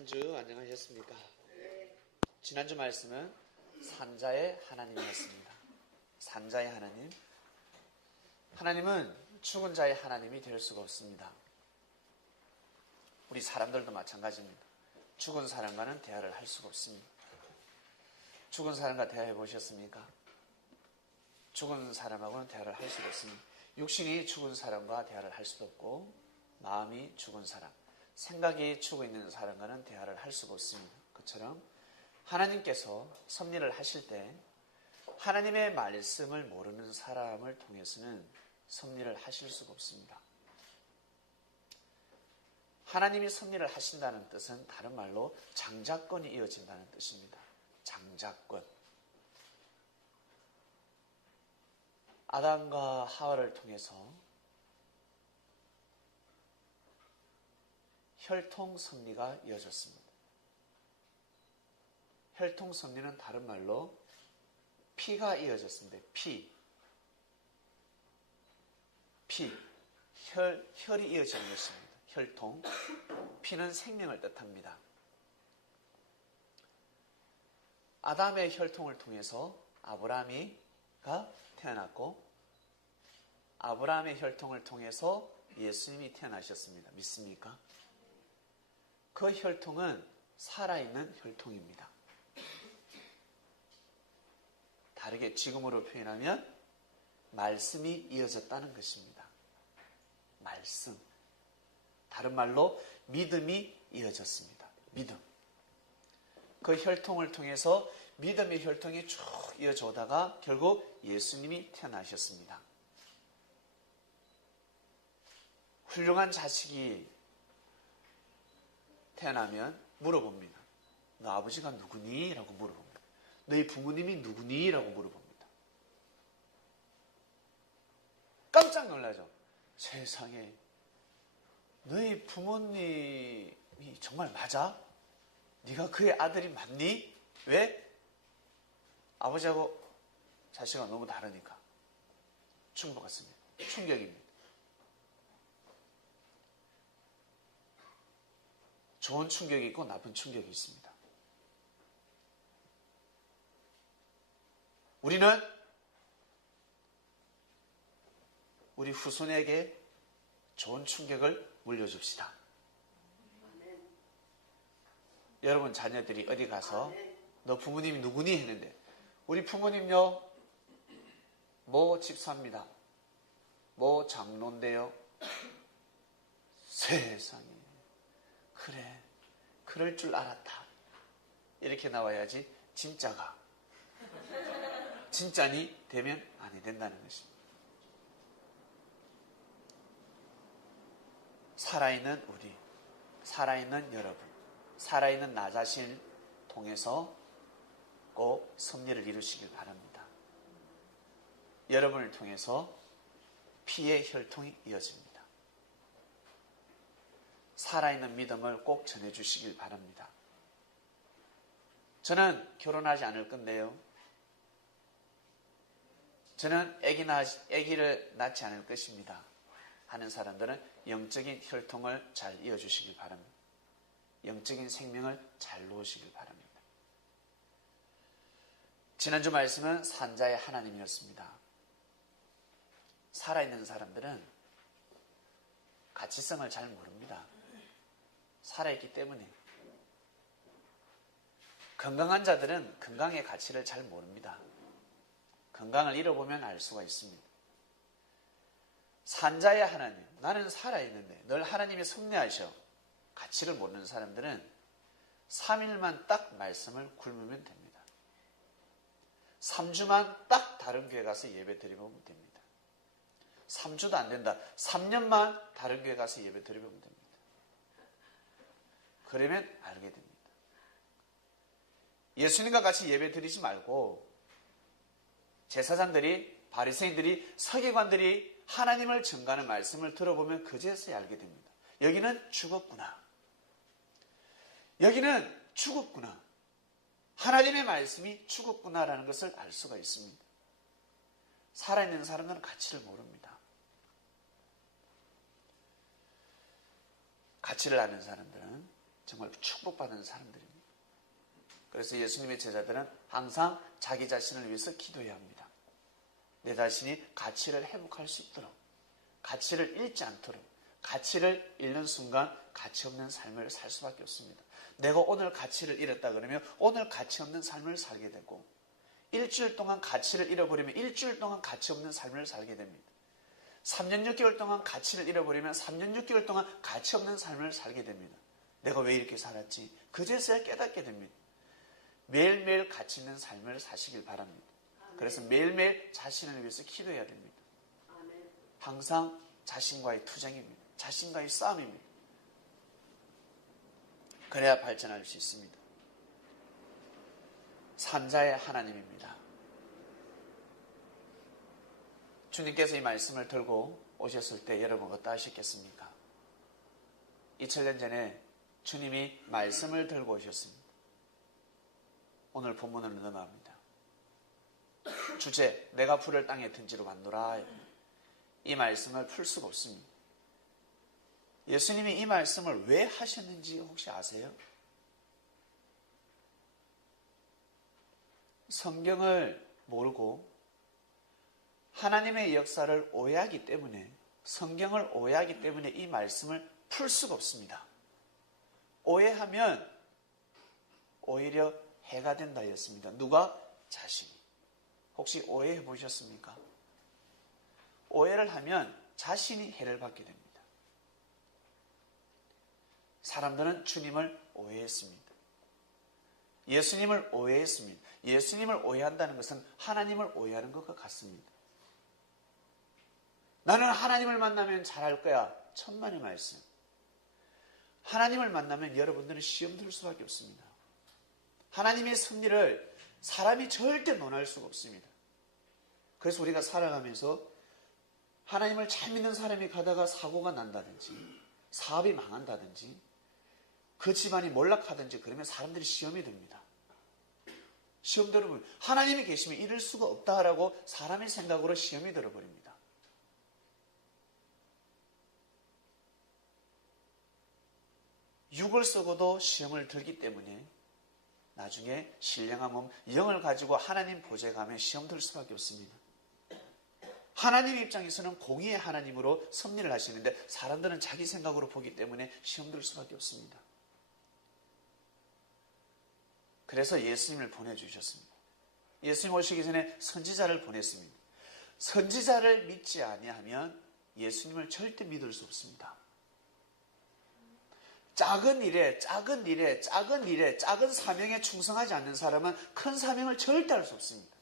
한 주 안녕하셨습니까? 지난주 말씀은 산자의 하나님이었습니다. 산자의 하나님. 하나님은 죽은 자의 하나님이 될 수가 없습니다. 우리 사람들도 마찬가지입니다. 죽은 사람과는 대화를 할 수가 없습니다. 죽은 사람과 대화해 보셨습니까? 죽은 사람하고는 대화를 할 수가 없습니다. 육신이 죽은 사람과 대화를 할 수도 없고, 마음이 죽은 사람, 생각이 죽어 있는 사람과는 대화를 할 수가 없습니다. 그처럼 하나님께서 섭리를 하실 때 하나님의 말씀을 모르는 사람을 통해서는 섭리를 하실 수가 없습니다. 하나님이 섭리를 하신다는 뜻은 다른 말로 장자권이 이어진다는 뜻입니다. 장자권. 아담과 하와를 통해서 혈통 섭리가 이어졌습니다. 혈통 섭리는 다른 말로 피가 이어졌습니다. 피. 혈이 이어지는 것입니다. 혈통. 피는 생명을 뜻합니다. 아담의 혈통을 통해서 아브라함이가 태어났고, 아브라함의 혈통을 통해서 예수님이 태어나셨습니다. 믿습니까? 그 혈통은 살아있는 혈통입니다. 다르게 지금으로 표현하면 말씀이 이어졌다는 것입니다. 말씀. 다른 말로 믿음이 이어졌습니다. 믿음. 그 혈통을 통해서 믿음의 혈통이 쭉 이어져 오다가 결국 예수님이 태어나셨습니다. 훌륭한 자식이 태어나면 물어봅니다. 너 아버지가 누구니? 라고 물어봅니다. 너희 부모님이 누구니? 라고 물어봅니다. 깜짝 놀라죠. 세상에, 너희 부모님이 정말 맞아? 네가 그의 아들이 맞니? 왜? 아버지하고 자식과 너무 다르니까. 충격받습니다. 충격입니다. 좋은 충격이 있고 나쁜 충격이 있습니다. 우리는 우리 후손에게 좋은 충격을 물려줍시다. 여러분 자녀들이 어디 가서 너 부모님이 누구니? 했는데 우리 부모님요 뭐 집사입니다. 뭐 장로인데요. 세상에, 그래, 그럴 줄 알았다. 이렇게 나와야지 진짜가 진짜니 되면 아니 된다는 것입니다. 살아있는 우리, 살아있는 여러분, 살아있는 나 자신을 통해서 꼭 섭리를 이루시길 바랍니다. 여러분을 통해서 피의 혈통이 이어집니다. 살아있는 믿음을 꼭 전해주시길 바랍니다. 저는 결혼하지 않을 건데요. 저는 아기를 낳지 않을 것입니다. 하는 사람들은 영적인 혈통을 잘 이어주시길 바랍니다. 영적인 생명을 잘 놓으시길 바랍니다. 지난주 말씀은 산자의 하나님이었습니다. 살아있는 사람들은 가치성을 잘 모릅니다. 살아있기 때문에. 건강한 자들은 건강의 가치를 잘 모릅니다. 건강을 잃어보면 알 수가 있습니다. 산자의 하나님, 나는 살아있는데 늘 하나님이 섭리하셔. 가치를 모르는 사람들은 3일만 딱 말씀을 굶으면 됩니다. 3주만 딱 다른 교회 가서 예배 드리면 됩니다. 3주도 안 된다. 3년만 다른 교회 가서 예배 드리면 됩니다. 그러면 알게 됩니다. 예수님과 같이 예배 드리지 말고 제사장들이, 바리새인들이, 서기관들이 하나님을 증거하는 말씀을 들어보면 그제서야 알게 됩니다. 여기는 죽었구나. 여기는 죽었구나. 하나님의 말씀이 죽었구나라는 것을 알 수가 있습니다. 살아있는 사람들은 가치를 모릅니다. 가치를 아는 사람들은 정말 축복받는 사람들입니다. 그래서 예수님의 제자들은 항상 자기 자신을 위해서 기도해야 합니다. 내 자신이 가치를 회복할 수 있도록, 가치를 잃지 않도록, 가치를 잃는 순간 가치 없는 삶을 살 수밖에 없습니다. 내가 오늘 가치를 잃었다 그러면 오늘 가치 없는 삶을 살게 되고, 일주일 동안 가치를 잃어버리면 일주일 동안 가치 없는 삶을 살게 됩니다. 3년 6개월 동안 가치를 잃어버리면 3년 6개월 동안 가치 없는 삶을 살게 됩니다. 내가 왜 이렇게 살았지? 그제서야 깨닫게 됩니다. 매일매일 가치 있는 삶을 사시길 바랍니다. 그래서 매일매일 자신을 위해서 기도해야 됩니다. 항상 자신과의 투쟁입니다. 자신과의 싸움입니다. 그래야 발전할 수 있습니다. 산자의 하나님입니다. 주님께서 이 말씀을 들고 오셨을 때 여러분 어떠하셨겠습니까? 2000년 전에 주님이 말씀을 들고 오셨습니다. 오늘 본문으로 넘어갑니다. 주제, 내가 불을 땅에 던지러 간노라. 이 말씀을 풀 수가 없습니다. 예수님이 이 말씀을 왜 하셨는지 혹시 아세요? 성경을 모르고 하나님의 역사를 오해하기 때문에, 성경을 오해하기 때문에 이 말씀을 풀 수가 없습니다. 오해하면 오히려 해가 된다 했습니다. 누가? 자신이. 혹시 오해해 보셨습니까? 오해를 하면 자신이 해를 받게 됩니다. 사람들은 주님을 오해했습니다. 예수님을 오해했습니다. 예수님을 오해한다는 것은 하나님을 오해하는 것과 같습니다. 나는 하나님을 만나면 잘할 거야. 천만의 말씀. 하나님을 만나면 여러분들은 시험 들 수밖에 없습니다. 하나님의 섭리를 사람이 절대 논할 수가 없습니다. 그래서 우리가 살아가면서 하나님을 잘 믿는 사람이 가다가 사고가 난다든지, 사업이 망한다든지, 그 집안이 몰락하든지 그러면 사람들이 시험이 듭니다. 시험 들어보면 하나님이 계시면 이럴 수가 없다라고 사람의 생각으로 시험이 들어버립니다. 육을 쓰고도 시험을 들기 때문에 나중에 신령한 몸, 영을 가지고 하나님 보좌에 가면 시험 들 수밖에 없습니다. 하나님 입장에서는 공의의 하나님으로 섭리를 하시는데 사람들은 자기 생각으로 보기 때문에 시험 들 수밖에 없습니다. 그래서 예수님을 보내주셨습니다. 예수님 오시기 전에 선지자를 보냈습니다. 선지자를 믿지 아니하면 예수님을 절대 믿을 수 없습니다. 작은 일에, 작은 사명에 충성하지 않는 사람은 큰 사명을 절대 할 수 없습니다.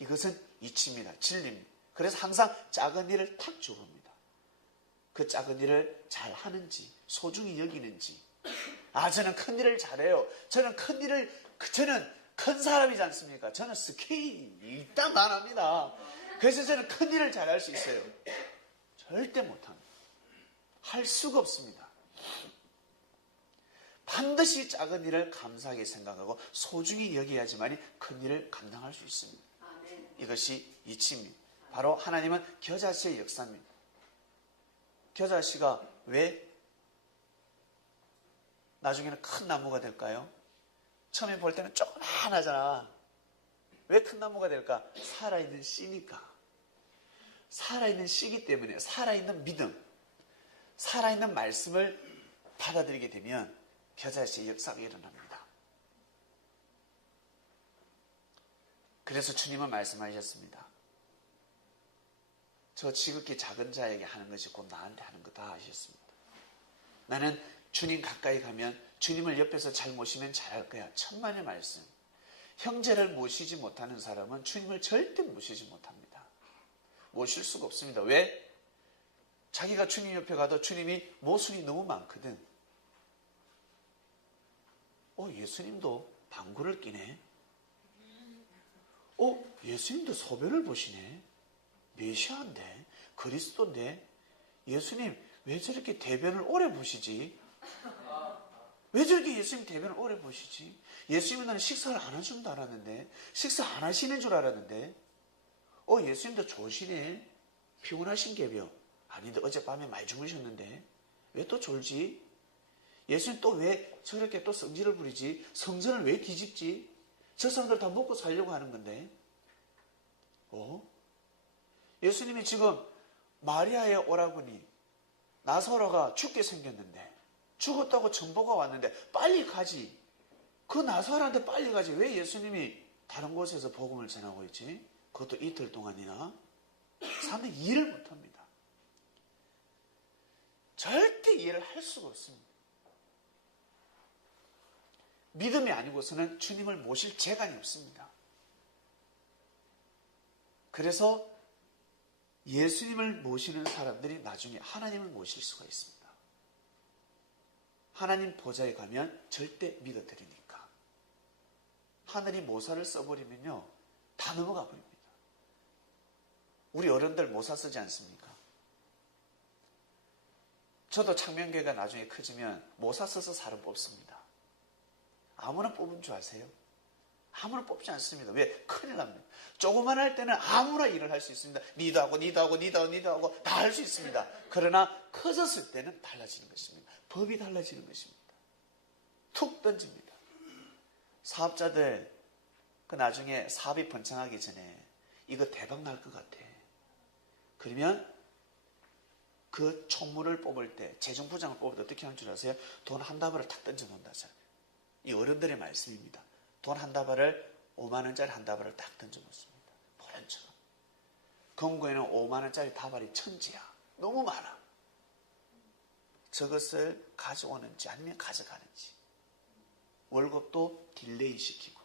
이것은 이치입니다. 진리입니다. 그래서 항상 작은 일을 탁 주봅니다. 그 작은 일을 잘 하는지, 소중히 여기는지. 저는 큰 일을 잘해요. 저는 큰 사람이지 않습니까? 저는 스케일이 일단 만합니다. 그래서 저는 큰 일을 잘할 수 있어요. 절대 못합니다. 할 수가 없습니다. 반드시 작은 일을 감사하게 생각하고 소중히 여겨야지만이 큰 일을 감당할 수 있습니다. 이것이 이치입니다. 바로 하나님은 겨자씨의 역사입니다. 겨자씨가 왜 나중에는 큰 나무가 될까요? 처음에 볼 때는 조그만하잖아. 왜 큰 나무가 될까? 살아있는 씨니까. 살아있는 씨기 때문에, 살아있는 믿음, 살아있는 말씀을 받아들이게 되면 겨자씨의 역사가 일어납니다. 그래서 주님은 말씀하셨습니다. 저 지극히 작은 자에게 하는 것이 곧 나한테 하는 거다 하셨습니다. 나는 주님 가까이 가면 주님을 옆에서 잘 모시면 잘할 거야. 천만의 말씀. 형제를 모시지 못하는 사람은 주님을 절대 모시지 못합니다. 모실 수가 없습니다. 왜? 자기가 주님 옆에 가도 주님이 모순이 너무 많거든. 예수님도 방구를 끼네. 예수님도 소변을 보시네. 메시아인데, 그리스도인데, 예수님 왜 저렇게 대변을 오래 보시지? 왜 저렇게 예수님 대변을 오래 보시지? 예수님은 나는 식사를 안 하시는 줄 알았는데, 식사 안 하시는 줄 알았는데, 예수님도 좋으시네. 피곤하신 게벼. 아닌데 어젯밤에 많이 주무셨는데 왜 또 졸지? 예수님 또 왜 저렇게 또 성질을 부리지? 성전을 왜 뒤집지? 저 사람들 다 먹고 살려고 하는 건데. 예수님이 지금 마리아의 오라버니 나사로가 죽게 생겼는데, 죽었다고 정보가 왔는데 빨리 가지. 그 나사로한테 빨리 가지. 왜 예수님이 다른 곳에서 복음을 전하고 있지? 그것도 이틀 동안이나. 사람들이 이해를 못합니다. 절대 이해를 할 수가 없습니다. 믿음이 아니고서는 주님을 모실 재간이 없습니다. 그래서 예수님을 모시는 사람들이 나중에 하나님을 모실 수가 있습니다. 하나님 보좌에 가면 절대 믿어드리니까. 하늘이 모사를 써버리면요, 다 넘어가 버립니다. 우리 어른들 모사 쓰지 않습니까? 저도 창명교회가 나중에 커지면 모사 써서 사람 뽑습니다. 아무나 뽑은 줄 아세요? 아무나 뽑지 않습니다. 왜? 큰일 납니다. 조그만 할 때는 아무나 일을 할 수 있습니다. 니도 하고 니도 하고 니도 하고 니도 하고 다 할 수 있습니다. 그러나 커졌을 때는 달라지는 것입니다. 법이 달라지는 것입니다. 툭 던집니다. 사업자들 그 나중에 사업이 번창하기 전에 이거 대박 날 것 같아. 그러면 그 총무를 뽑을 때, 재정부장을 뽑을 때 어떻게 하는 줄 아세요? 돈 한 다발을 탁 던져 놓는다잖아요. 이 어른들의 말씀입니다. 돈 한 다발을 5만 원짜리 한 다발을 딱 던져 놓습니다. 모른 척. 검거에는 5만 원짜리 다발이 천지야. 너무 많아. 저것을 가져오는지 아니면 가져가는지. 월급도 딜레이 시키고.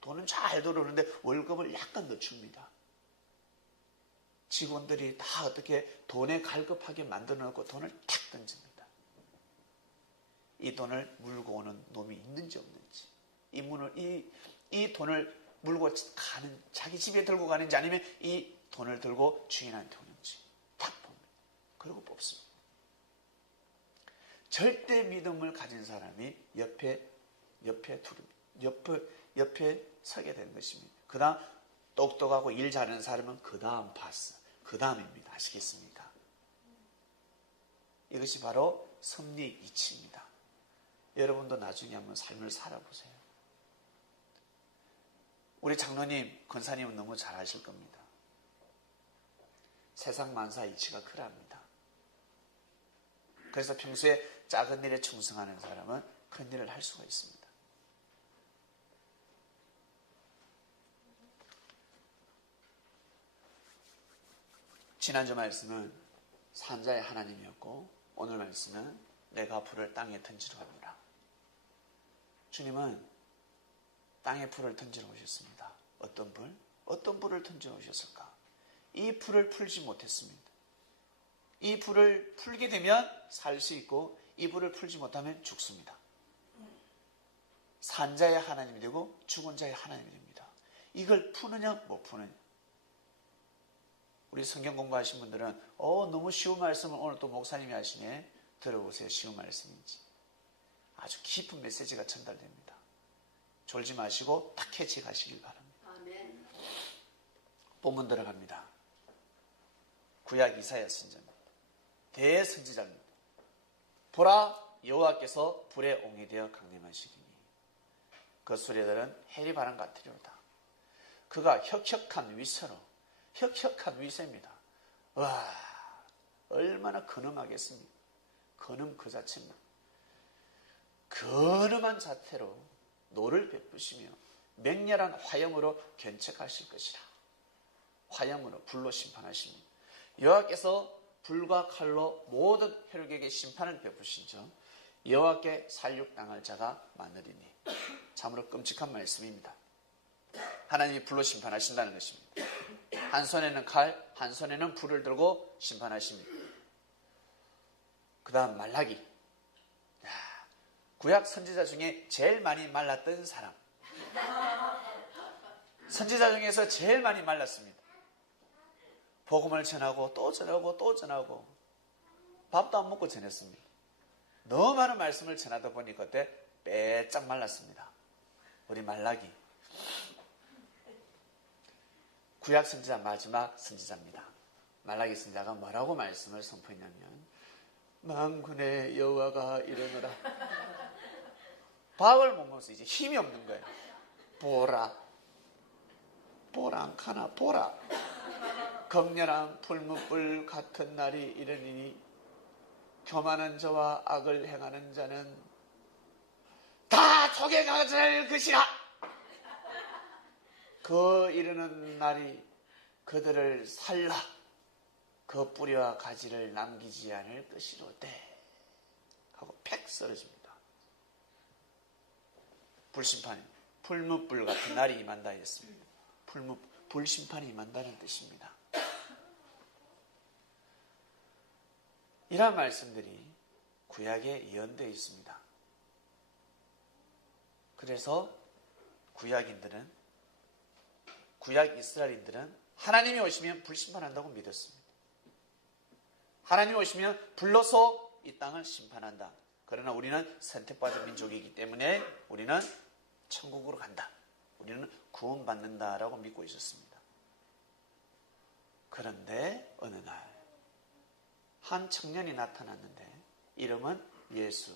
돈은 잘 들어오는데 월급을 약간 더 줍니다. 직원들이 다 어떻게 돈에 갈급하게 만들어 놓고 돈을 탁 던집니다. 이 돈을 물고 오는 놈이 있는지 없는지, 이 돈을 물고 가는, 자기 집에 들고 가는지 아니면 이 돈을 들고 주인한테 오는지 딱 봅니다. 그리고 뽑습니다. 절대 믿음을 가진 사람이 옆에 서게 되는 것입니다. 그 다음 똑똑하고 일 잘하는 사람은 그 다음 파스, 그 다음입니다. 아시겠습니까? 이것이 바로 섭리 이치입니다. 여러분도 나중에 한번 삶을 살아보세요. 우리 장로님, 권사님은 너무 잘 아실 겁니다. 세상 만사 이치가 크랍니다. 그래서 평소에 작은 일에 충성하는 사람은 큰 일을 할 수가 있습니다. 지난주 말씀은 산자의 하나님이었고, 오늘 말씀은 내가 불을 땅에 던지러 갑니다. 주님은 땅에 불을 던지러 오셨습니다. 어떤 불? 어떤 불을 던지러 오셨을까? 이 불을 풀지 못했습니다. 이 불을 풀게 되면 살 수 있고, 이 불을 풀지 못하면 죽습니다. 산자의 하나님이 되고 죽은 자의 하나님이 됩니다. 이걸 푸느냐 못 푸느냐. 우리 성경 공부하신 분들은 너무 쉬운 말씀을 오늘 또 목사님이 하시네. 들어보세요. 쉬운 말씀인지. 아주 깊은 메시지가 전달됩니다. 졸지 마시고 딱 캐치 가시길 바랍니다. 아멘. 본문 들어갑니다. 구약 이사야 선지자입니다. 대선지자입니다. 보라, 여호와께서 불에 옹이되어 강림하시기니 그 수레들은 해리 바람 같으리로다. 그가 혁혁한 위세입니다. 와, 얼마나 근엄하겠습니까? 근엄 그 자체입니다. 근엄한 자태로 노를 베푸시며 맹렬한 화염으로 견책하실 것이라. 화염으로 불로 심판하십니다. 여호와께서 불과 칼로 모든 혈육에게 심판을 베푸시죠. 여호와께 살육당할 자가 많으리니. 참으로 끔찍한 말씀입니다. 하나님이 불로 심판하신다는 것입니다. 한 손에는 칼, 한 손에는 불을 들고 심판하십니다. 그 다음 말라기. 구약 선지자 중에 제일 많이 말랐던 사람. 선지자 중에서 제일 많이 말랐습니다. 복음을 전하고 또 전하고 또 전하고 밥도 안 먹고 전했습니다. 너무 많은 말씀을 전하다 보니 그때 빼짝 말랐습니다. 우리 말라기. 구약 선지자 마지막 선지자입니다. 말라기 선지자가 뭐라고 말씀을 선포했냐면 만군의 여호와가 이르노라. 밥을 못 먹어서 이제 힘이 없는 거예요. 보라, 보라 안 카나 보라. 극렬한 풀무불 같은 날이 이르니니 교만한 자와 악을 행하는 자는 다 족에 가질 것이라. 그 이르는 날이 그들을 살라 그 뿌리와 가지를 남기지 않을 것이로되 하고 팩 쓰러집니다. 불심판이 풀무불 같은 날이 임한다 했습니다. 불심판이 임한다는 뜻입니다. 이러한 말씀들이 구약에 예언되어 있습니다. 그래서 구약 이스라엘인들은 하나님이 오시면 불심판한다고 믿었습니다. 하나님이 오시면 불러서 이 땅을 심판한다. 그러나 우리는 선택받은 민족이기 때문에 우리는 천국으로 간다. 우리는 구원받는다라고 믿고 있었습니다. 그런데 어느 날 한 청년이 나타났는데 이름은 예수.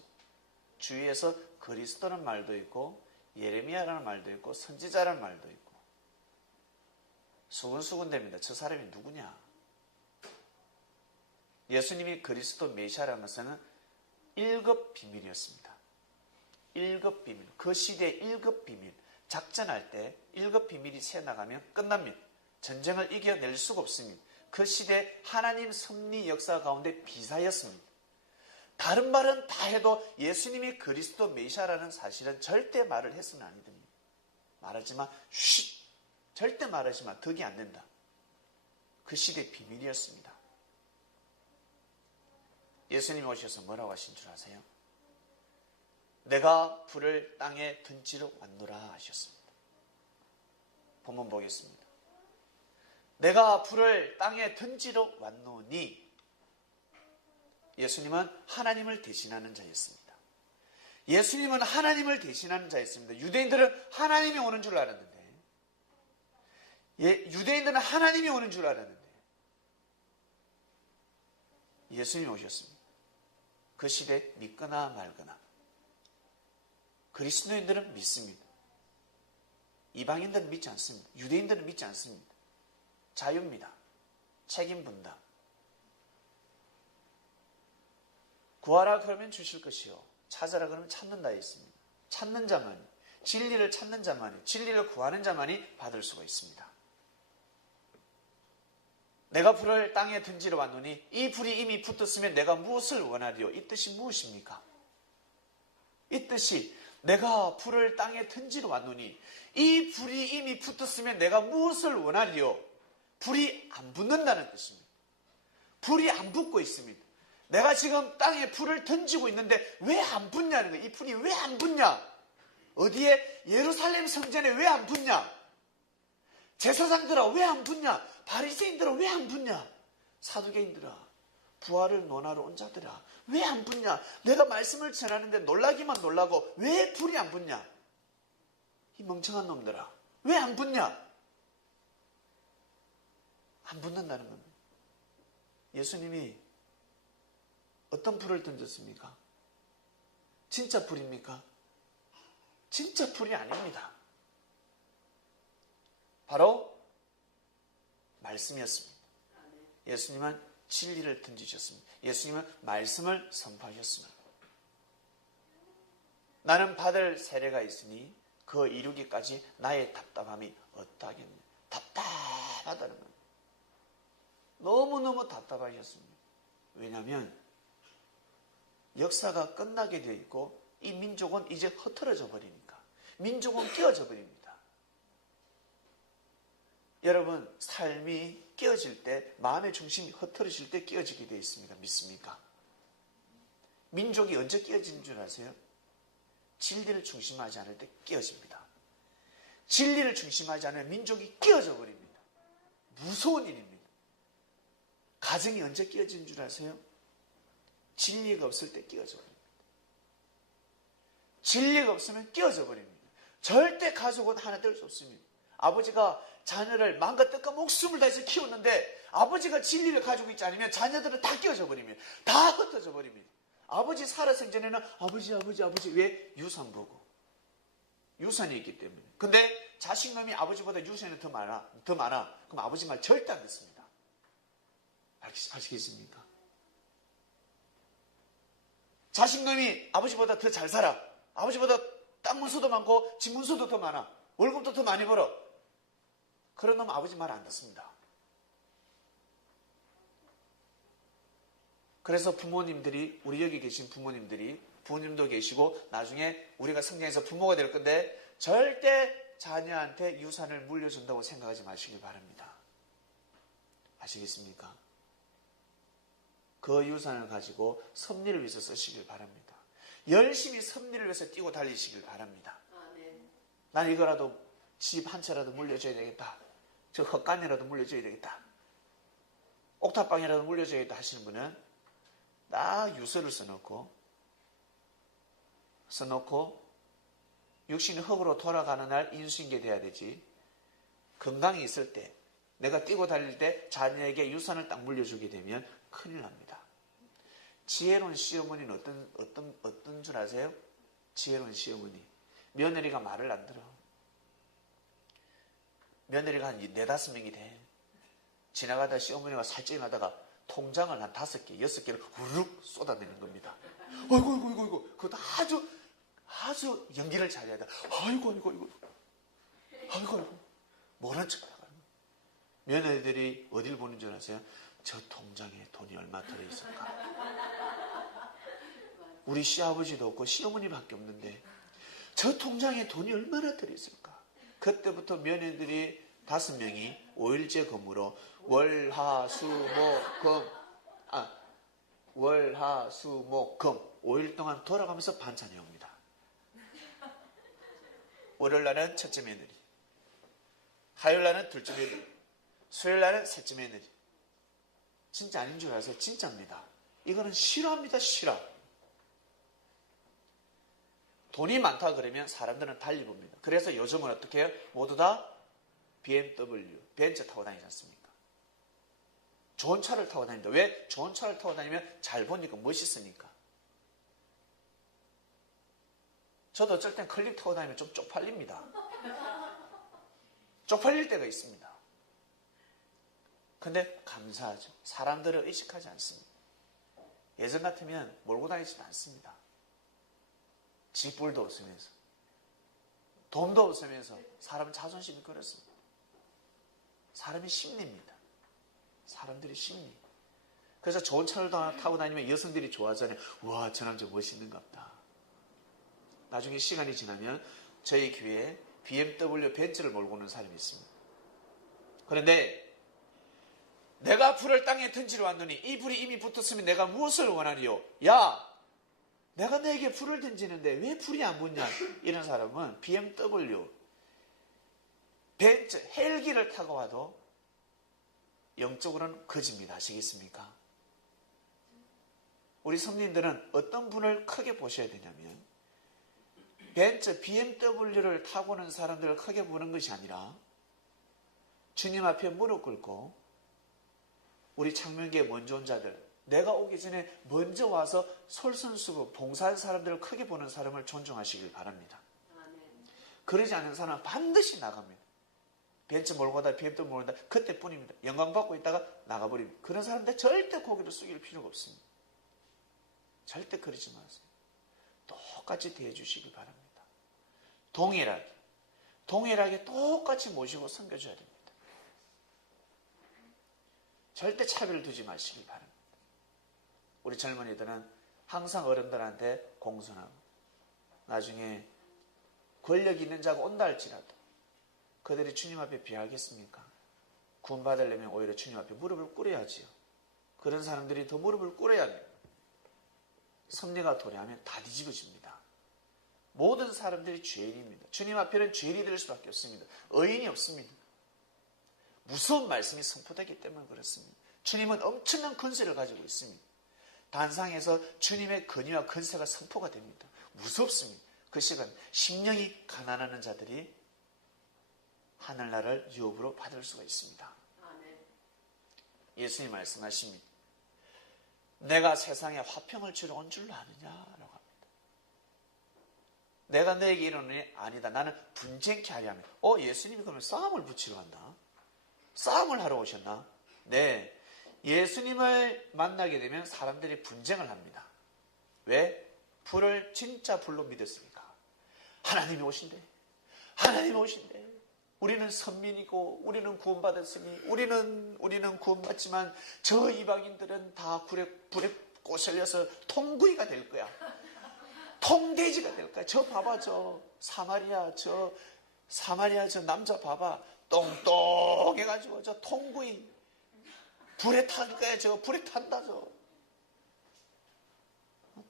주위에서 그리스도라는 말도 있고 예레미야라는 말도 있고 선지자라는 말도 있고 수군수군됩니다. 저 사람이 누구냐? 예수님이 그리스도 메시아라는 것은 1급 비밀이었습니다. 1급 비밀. 그 시대의 1급 비밀. 작전할 때 1급 비밀이 새어나가면 끝납니다. 전쟁을 이겨낼 수가 없습니다. 그 시대 하나님 섭리 역사 가운데 비사였습니다. 다른 말은 다 해도 예수님이 그리스도 메시아라는 사실은 절대 말을 해서는 안 됩니다. 말하지만 절대 말하지만 덕이 안 된다. 그 시대의 비밀이었습니다. 예수님이 오셔서 뭐라고 하신 줄 아세요? 내가 불을 땅에 던지러 왔노라 하셨습니다. 본문 보겠습니다. 내가 불을 땅에 던지러 왔노니 예수님은 하나님을 대신하는 자였습니다. 예수님은 하나님을 대신하는 자였습니다. 유대인들은 하나님이 오는 줄 알았는데 유대인들은 하나님이 오는 줄 알았는데 예수님이 오셨습니다. 그 시대에 믿거나 말거나 그리스도인들은 믿습니다. 이방인들은 믿지 않습니다. 유대인들은 믿지 않습니다. 자유입니다. 책임 분담. 구하라 그러면 주실 것이요 찾아라 그러면 찾는다 했습니다. 찾는 자만이, 진리를 찾는 자만이, 진리를 구하는 자만이 받을 수가 있습니다. 내가 불을 땅에 던지러 왔노니 이 불이 이미 붙었으면 내가 무엇을 원하리요? 이 뜻이 무엇입니까? 이 뜻이 내가 불을 땅에 던지러 왔노니 이 불이 이미 붙었으면 내가 무엇을 원하리요? 불이 안 붙는다는 뜻입니다. 불이 안 붙고 있습니다. 내가 지금 땅에 불을 던지고 있는데 왜 안 붙냐는 거예요. 이 불이 왜 안 붙냐? 어디에? 예루살렘 성전에 왜 안 붙냐? 제사장들아 왜 안 붙냐? 바리새인들아 왜 안 붙냐? 사두개인들아 부활을 논하러 온 자들아 왜 안 붙냐? 내가 말씀을 전하는데 놀라기만 놀라고 왜 불이 안 붙냐? 이 멍청한 놈들아 왜 안 붙냐? 안 붙는다는 겁니다. 예수님이 어떤 불을 던졌습니까? 진짜 불입니까? 진짜 불이 아닙니다. 바로 말씀이었습니다. 예수님은 진리를 던지셨습니다. 예수님은 말씀을 선포하셨습니다. 나는 받을 세례가 있으니 그 이루기까지 나의 답답함이 어떠하겠느냐. 답답하다는 겁니다. 너무너무 답답하셨습니다. 왜냐하면 역사가 끝나게 되어 있고 이 민족은 이제 흩어져 버리니까. 민족은 깨어져 버립니다. 여러분 삶이 깨어질 때 마음의 중심이 흩어질 때 깨어지게 되어 있습니다. 믿습니까? 민족이 언제 깨어지는 줄 아세요? 진리를 중심하지 않을 때 깨어집니다. 진리를 중심하지 않으면 민족이 깨어져 버립니다. 무서운 일입니다. 가정이 언제 깨어지는 줄 아세요? 진리가 없을 때 깨어져 버립니다. 진리가 없으면 깨어져 버립니다. 절대 가족은 하나 될 수 없습니다. 아버지가 자녀를 마음과 뜻과 목숨을 다해서 키웠는데 아버지가 진리를 가지고 있지 않으면 자녀들은 다 깨어져 버립니다. 다 흩어져 버립니다. 아버지 살아생 전에는 아버지 왜? 유산 보고. 유산이 있기 때문에. 근데 자식놈이 아버지보다 유산이 더 많아. 그럼 아버지 말 절대 안 듣습니다. 아시겠습니까? 자식놈이 아버지보다 더 잘 살아. 아버지보다 땅 문서도 많고 집 문서도 더 많아. 월급도 더 많이 벌어. 그런 놈은 아버지 말 안 듣습니다. 그래서 부모님들이, 우리 여기 계신 부모님도 계시고 나중에 우리가 성장해서 부모가 될 건데 절대 자녀한테 유산을 물려준다고 생각하지 마시길 바랍니다. 아시겠습니까? 그 유산을 가지고 섭리를 위해서 쓰시길 바랍니다. 열심히 섭리를 위해서 뛰고 달리시길 바랍니다. 난 이거라도 집 한 채라도 물려줘야 되겠다. 저 헛간이라도 물려줘야 되겠다. 옥탑방이라도 물려줘야겠다 하시는 분은 딱 유서를 써놓고 육신이 흙으로 돌아가는 날 인수인계 돼야 되지. 건강이 있을 때 내가 뛰고 달릴 때 자녀에게 유산을 딱 물려주게 되면 큰일 납니다. 지혜로운 시어머니는 어떤 줄 아세요? 지혜로운 시어머니. 며느리가 말을 안 들어. 며느리가 한 4-5명이 돼. 지나가다 시어머니가 살찌게 나다가 통장을 한 5개, 6개를 후룩 쏟아내는 겁니다. 아이고. 그것도 아주 연기를 잘해야 돼. 아이고. 모른 척 하고. 며느리들이 어딜 보는 줄 아세요? 저 통장에 돈이 얼마 들어있을까? 우리 시아버지도 없고 시어머니밖에 없는데 저 통장에 돈이 얼마나 들어있을까? 그때부터 며느리들이 5명이 5일째 근무로 월, 화, 수, 목, 금 5일 동안 돌아가면서 반찬해 옵니다. 월요일날은 첫째 며느리, 화요일날은 둘째 며느리, 수요일날은 셋째 며느리. 진짜 아닌 줄 아세요? 진짜입니다. 이거는 실화입니다. 실화. 돈이 많다 그러면 사람들은 달리 봅니다. 그래서 요즘은 어떻게 해요? 모두 다 BMW, 벤츠 타고 다니지 않습니까? 좋은 차를 타고 다닙니다. 왜? 좋은 차를 타고 다니면 잘 보니까 멋있으니까. 저도 어쩔 땐 클립 타고 다니면 좀 쪽팔립니다. 쪽팔릴 때가 있습니다. 근데 감사하죠. 사람들을 의식하지 않습니다. 예전 같으면 몰고 다니지도 않습니다. 집불도 없으면서 돈도 없으면서 사람은 자존심이 그렇습니다. 사람이 심리입니다. 사람들이 심리. 그래서 좋은 차를 타고 다니면 여성들이 좋아하잖아요. 우와, 저 남자 멋있는갑다. 나중에 시간이 지나면 저희 교회에 BMW 벤츠를 몰고 오는 사람이 있습니다. 그런데 내가 불을 땅에 던지러 왔노니 이 불이 이미 붙었으면 내가 무엇을 원하리요? 야! 내가 너에게 불을 던지는데 왜 불이 안 붙냐? 이런 사람은 BMW, 벤츠, 헬기를 타고 와도 영적으로는 거짓입니다. 아시겠습니까? 우리 성도님들은 어떤 분을 크게 보셔야 되냐면 벤츠, BMW를 타고 오는 사람들을 크게 보는 것이 아니라 주님 앞에 무릎 꿇고 우리 창명교회 먼저 온 자들, 내가 오기 전에 먼저 와서 솔선수범 봉사한 사람들을 크게 보는 사람을 존중하시길 바랍니다. 그러지 않는 사람은 반드시 나갑니다. 벤츠 몰고 가다 BMW 몰고 가다 그때뿐입니다. 영광 받고 있다가 나가버립니다. 그런 사람들 절대 고개를 숙일 필요가 없습니다. 절대 그러지 마세요. 똑같이 대해주시기 바랍니다. 동일하게 똑같이 모시고 섬겨줘야 됩니다. 절대 차별을 두지 마시기 바랍니다. 우리 젊은이들은 항상 어른들한테 공손하고 나중에 권력이 있는 자가 온다 할지라도 그들이 주님 앞에 비하겠습니까? 구원받으려면 오히려 주님 앞에 무릎을 꿇어야지요. 그런 사람들이 더 무릎을 꿇어야 돼요. 섭리가 도래하면 다 뒤집어집니다. 모든 사람들이 죄인입니다. 주님 앞에는 죄인이 될 수밖에 없습니다. 의인이 없습니다. 무서운 말씀이 선포되기 때문에 그렇습니다. 주님은 엄청난 권세를 가지고 있습니다. 단상에서 주님의 권위와 권세가 선포가 됩니다. 무섭습니다. 그 시간 심령이 가난하는 자들이 하늘나라를 유업으로 받을 수가 있습니다. 예수님 말씀하십니다. 내가 세상에 화평을 주러 온 줄로 아느냐라고 합니다. 내가 너에게 이르노니 아니다. 나는 분쟁케 하려 합니다. 예수님이 그러면 싸움을 붙이러 간다? 싸움을 하러 오셨나? 네. 예수님을 만나게 되면 사람들이 분쟁을 합니다. 왜? 불을 진짜 불로 믿었으니까. 하나님이 오신대. 하나님이 오신대. 우리는 선민이고 우리는 구원받았으니 우리는 구원받지만 저 이방인들은 다 불에 꼬슬려서 통구이가 될 거야. 통돼지가 될 거야. 저 봐봐, 저 사마리아 저 남자 봐봐. 똥똥해가지고 저 통구이 불에 탈 거야. 저 불에 탄다. 저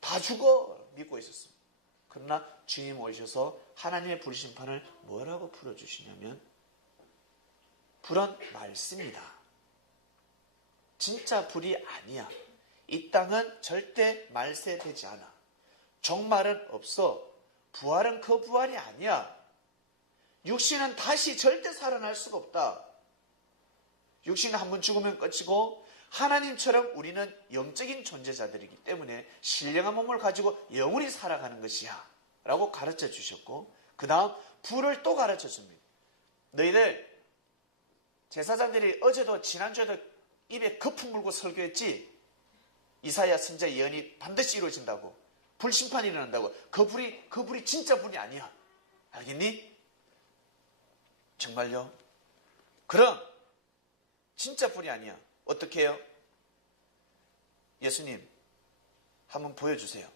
다 죽어 믿고 있었습니다. 그러나 주님 오셔서 하나님의 불심판을 뭐라고 풀어주시냐면 불은 말씀이다. 진짜 불이 아니야. 이 땅은 절대 말세되지 않아. 종말은 없어. 부활은 그 부활이 아니야. 육신은 다시 절대 살아날 수가 없다. 육신은 한번 죽으면 끝이고 하나님처럼 우리는 영적인 존재자들이기 때문에 신령한 몸을 가지고 영원히 살아가는 것이야 라고 가르쳐 주셨고, 그 다음 불을 또 가르쳐 줍니다. 너희들 제사장들이 어제도 지난주에도 입에 거품 물고 설교했지. 이사야 선지자 예언이 반드시 이루어진다고, 불심판이 일어난다고. 그 불이 진짜 불이 아니야. 알겠니? 정말요? 그럼 진짜 불이 아니야. 어떻게 해요? 예수님 한번 보여주세요.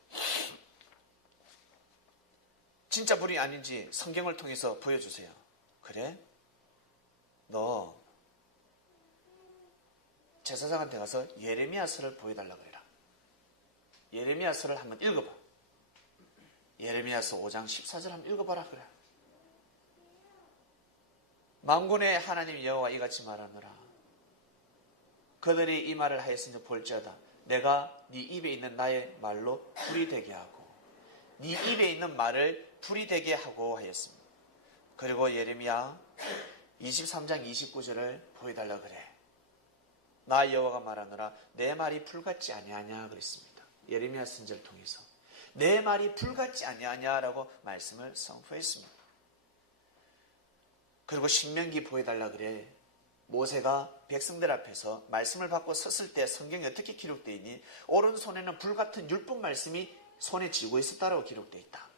진짜 불이 아닌지 성경을 통해서 보여주세요. 그래? 너 제사장한테 가서 예레미야서를 보여달라고 해라. 예레미야서를 한번 읽어봐. 예레미야서 5장 14절 한번 읽어봐라. 그래. 만군의 하나님 여호와 이같이 말하노라. 그들이 이 말을 하였으니 볼지어다. 내가 네 입에 있는 나의 말로 불이 되게 하고 네 입에 있는 말을 불이 되게 하고 하였습니다. 그리고 예레미야 23장 29절을 보여달라 그래. 나 여호와가 말하노라. 내 말이 불같지 아니하냐 그랬습니다. 예레미야 선지자를 통해서 내 말이 불같지 아니하냐라고 말씀을 선포했습니다. 그리고 신명기 보여달라 그래. 모세가 백성들 앞에서 말씀을 받고 섰을 때 성경이 어떻게 기록되어 있니? 오른손에는 불같은 율법 말씀이 손에 쥐고 있었다라고 기록되어 있다.